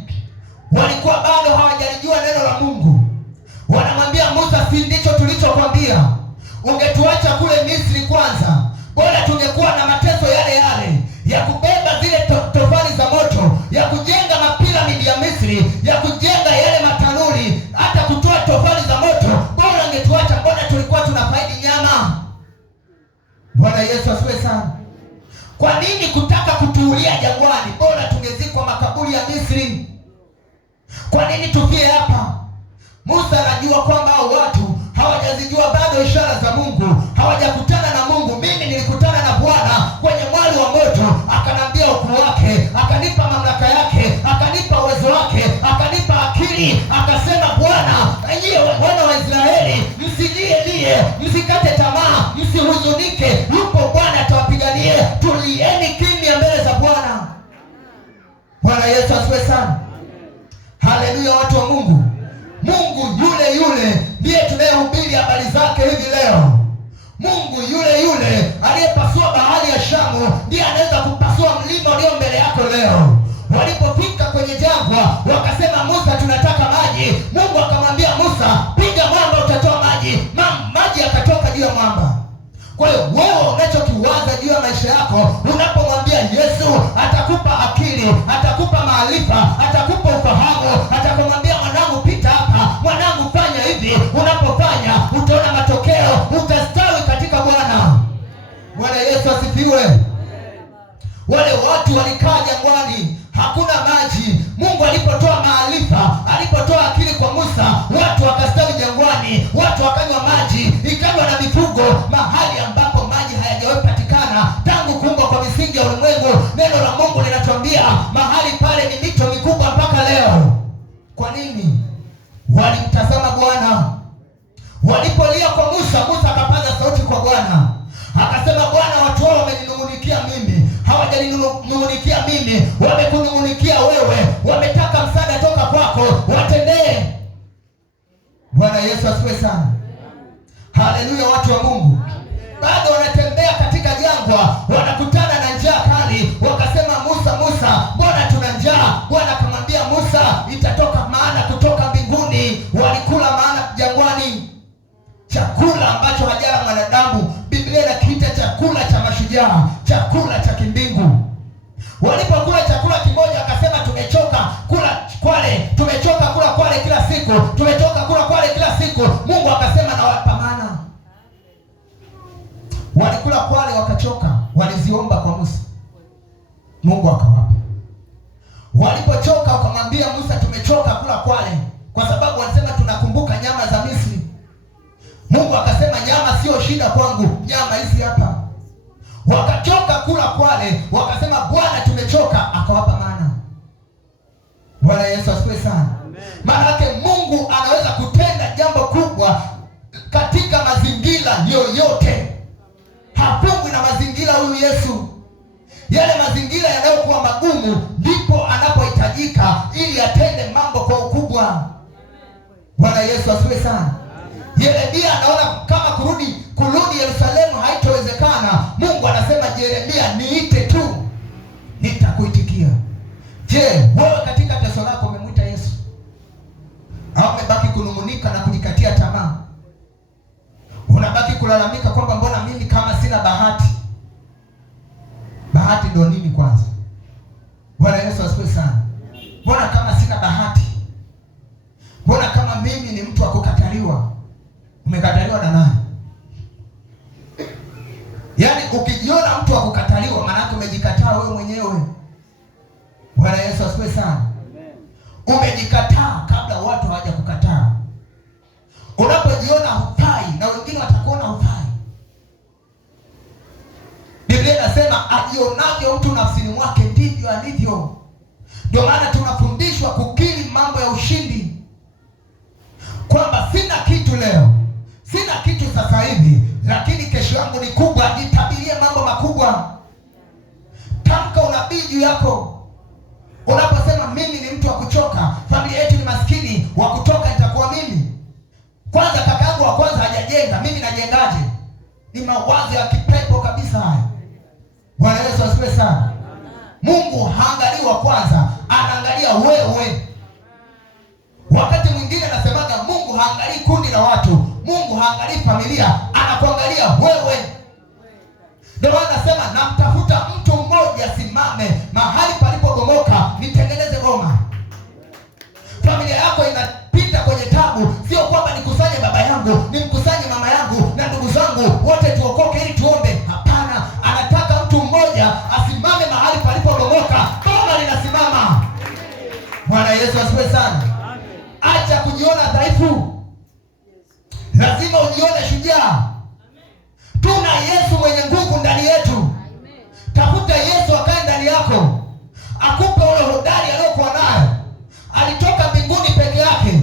walikuwa bado hawajalijua neno la Mungu. Wanamwambia Musa, si ndicho tulichokwambia? Ungetuacha kule Misri kwanza, bora tungekuwa na mateso yale yale ya kubeba zile tofali za moto, ya kujenga mapiramidi ya Misri, ya kujenga yale matanuri, hata kutoa tofali za moto. Bora ungetuacha, mbona tulikuwa tunafaidi nyama. Bwana Yesu asifiwe sana. Kwa nini kutaka kutuulia jangwani? Bora tungezikwa makaburi ya Misri. Kwa nini tufie hapa? Musa anajua kwamba hao watu hawajazijua bado ishara za Mungu, hawajakutana na Mungu. Mimi nilikutana na Bwana kwenye mwali wa moto, akanambia ukuu wake, akanipa mamlaka yake, akanipa uwezo wake, akanipa akili. Akasema, Bwana, nyie wana wa Israeli, msilie, msikate tamaa, msihuzunike, yupo Bwana atawapiganie. Tulieni kimya mbele za Bwana. Bwana Yesu asifiwe sana. Haleluya, watu wa Mungu. Mungu yule ndiye tunayehubiri habari zake hivi leo. Mungu yule aliyepasua bahari ya Shamu ndiye anaweza kupasua mlima ulio mbele yako leo. Walipofika kwenye jangwa wakasema, Musa, tunataka maji. Mungu akamwambia Musa, piga mwamba, utatoa maji. Maji yakatoka juu ya mwamba. Kwa hiyo wewe unachokiwaza juu ya maisha yako, unapomwambia Yesu, atakupa akili, atakupa maarifa, atakupa ufahamu, atakumwambia mwanangu, pita hapa, mwanangu, fanya hivi. Unapofanya utaona matokeo, utastawi katika Bwana. Bwana Yesu asifiwe. Wale watu walikaa jangwani, hakuna maji. Mungu alipotoa maarifa, alipotoa akili kwa Musa, watu wakastawi jangwani, watu wakanywa maji, ikanywa na mifugo, mahali ambapo maji hayajawahi patikana tangu kuumbwa kwa misingi ya ulimwengu. Neno la Mungu linatuambia mahali pale ni mito mikubwa mpaka leo. Kwa nini? Walimtazama Bwana. Walipolia kwa Musa, Musa akapaza sauti kwa Bwana, akasema, Bwana, watu wao wameninung'unikia mimi, hawajaninung'unikia mimi, wamekunung'unikia wewe, wametaka msaada toka kwako, watendee. Bwana Yesu asifiwe sana. Haleluya, watu wa Mungu. Bado wanatembea katika jangwa, wanakutana na njaa kali. Wakasema, Musa, mbona tuna njaa? Bwana akamwambia Musa, itatoka maana kutoka mbinguni. Walikula maana jangwani, chakula ambacho hajala mwanadamu. Biblia inakiita chakula cha mashujaa, chakula cha kimbingu. Walipokula chakula kimoja, akasema, tumechoka kula kwale, tumechoka kula kwale kila siku, tumechoka kula kwale kila siku. Mungu akasema, nawapa mana. Walikula kwale wakachoka, waliziomba kwa Musa, Mungu akawapa. Walipochoka wakamwambia Musa, tumechoka kula kwale, kwa sababu wanasema tunakumbuka nyama za Misri. Mungu akasema, nyama sio shida kwangu, nyama hizi hapa. Wakachoka kula kwale, wakasema, Bwana, tumechoka, akawapa mana. Bwana Yesu asifiwe sana. Maana yake Mungu anaweza kutenda jambo kubwa katika mazingira yoyote. Hafungwi na mazingira huyu Yesu. Yale mazingira yanayokuwa magumu ndipo anapohitajika ili atende mambo kwa ukubwa. Bwana Yesu asifiwe sana. Yeremia anaona kama kurudi Yerusalemu haitowezekana. Mungu anasema, Yeremia, niite tu, nitakuitikia. Je, wewe katika teso lako umemwita Yesu au umebaki kunung'unika na kujikatia tamaa? Unabaki kulalamika kwamba mbona mimi kama sina bahati? Bahati ndio nini kwanza? Bwana Yesu asifiwe sana. Mbona kama sina bahati? Mbona kama mimi ni mtu wa kukataliwa? Umekataliwa na nani? Yaani ukijiona mtu wa kukataliwa, maana yake umejikataa wewe mwenyewe. Bwana Yesu asifiwe sana. Umejikataa kabla watu hawajakukataa. Unapojiona hufai na wengine watakuona hufai, ajionavyo mtu nafsini mwake ndivyo alivyo. Ndio maana tunafundishwa kukiri mambo ya ushindi, kwamba sina kitu leo, sina kitu sasa hivi, lakini kesho yangu ni kubwa. Jitabirie mambo makubwa. Tamka unabii juu yako. Unaposema mimi ni mtu wa kuchoka, familia yetu ni maskini, wa kutoka nitakuwa mimi. Kwanza kaka yangu wa kwanza hajajenga, mimi najengaje? Ni mawazo ya kipepo kabisa haya. Bwana Yesu asifiwe sana. Mungu haangalii wa kwanza, anaangalia wewe. Wakati mwingine anasemaga Mungu haangalii kundi la watu, Mungu haangalii familia, anakuangalia wewe. Ndio maana anasema namtafuta mtu mmoja simame mahali palipobomoka nitengeneze boma. Familia yako inapita kwenye tabu, sio kwamba nikusanye baba yangu, nimkusanye mama yangu na ndugu zangu wote tuokoke ili tuombe. Hapana, anataka mtu mmoja asimame mahali palipobomoka, boma linasimama. Bwana Yesu asifiwe sana. Acha kujiona dhaifu, lazima ujione shujaa. Tuna Yesu mwenye nguvu ndani yetu. Tafuta Yesu akae ndani yako, akupe ule hodari aliyokuwa nayo. Alitoka mbinguni peke yake,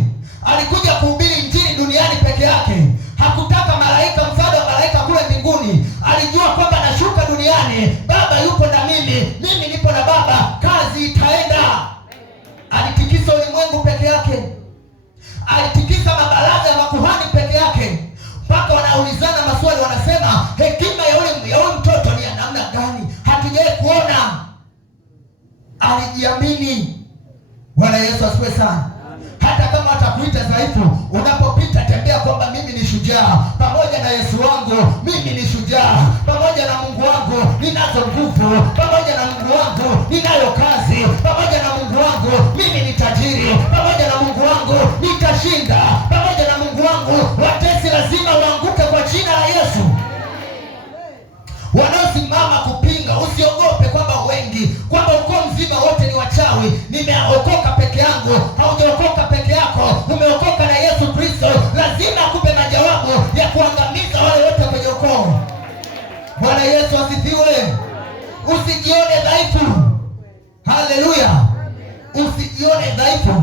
alikuja kuhubiri injili duniani peke yake. Hakutaka malaika, msaada wa malaika kule mbinguni. Alijua kwamba nashuka duniani, Baba yupo na mimi, mimi nipo na Baba, kazi itaenda. Alitikisa ulimwengu peke yake, alitikisa mabaraza ya makuhani peke yake, mpaka wanaulizana maswali, wanasema hekima ya yule mtoto ni ya namna gani? Hatujawahi kuona. Alijiamini. Bwana Yesu asifiwe sana. Hata kama atakuita dhaifu, unapopita tembea kwamba mimi ni shujaa, pamoja na Yesu wangu mimi ni shujaa, pamoja na Mungu wangu ninazo nguvu, pamoja na Mungu wangu ninayo kazi, pamoja na Mungu wangu mimi ni tajiri, pamoja na Mungu wangu nitashinda, pamoja na Mungu wangu watesi lazima waanguke kwa jina la Yesu. Wanaosimama kupinga, usiogope kwamba wengi, kwamba ukoo mzima wote ni wachawi. Nimeokoka peke yangu. Haujaokoka peke yako, umeokoka na Yesu Kristo. Lazima akupe majawabu ya kuangamiza wale wote kwenye ukoo. Bwana Yesu asifiwe. Usijione dhaifu. Haleluya. Usijione dhaifu.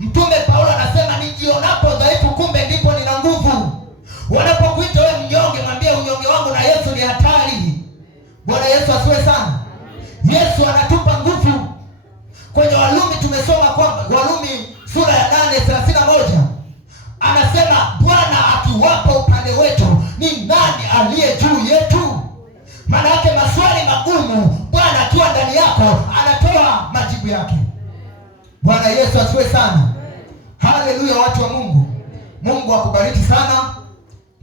Mtume Paulo anasema nijionapo dhaifu, kumbe ndipo nina nguvu. Wanapokuita wewe mnyonge, mwambie unyonge wangu na Yesu ni hatari. Bwana Yesu asifiwe sana. Yesu anatupa nguvu. Kwenye Warumi tumesoma kwamba Warumi sura ya 8:31 anasema Bwana akiwapo upande wetu, ni nani aliye juu yetu? Maana yake maswali magumu, Bwana akiwa ndani yako anatoa majibu yake. Bwana Yesu asifiwe sana. Haleluya, watu wa Mungu. Mungu akubariki sana.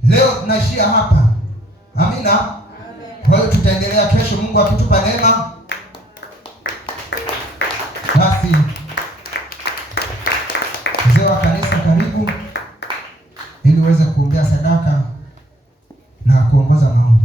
Leo tunaishia hapa. Amina. Kwa hiyo tutaendelea kesho, Mungu akitupa neema. Basi mzee wa kanisa, karibu ili uweze kuombea sadaka na kuongoza maombi.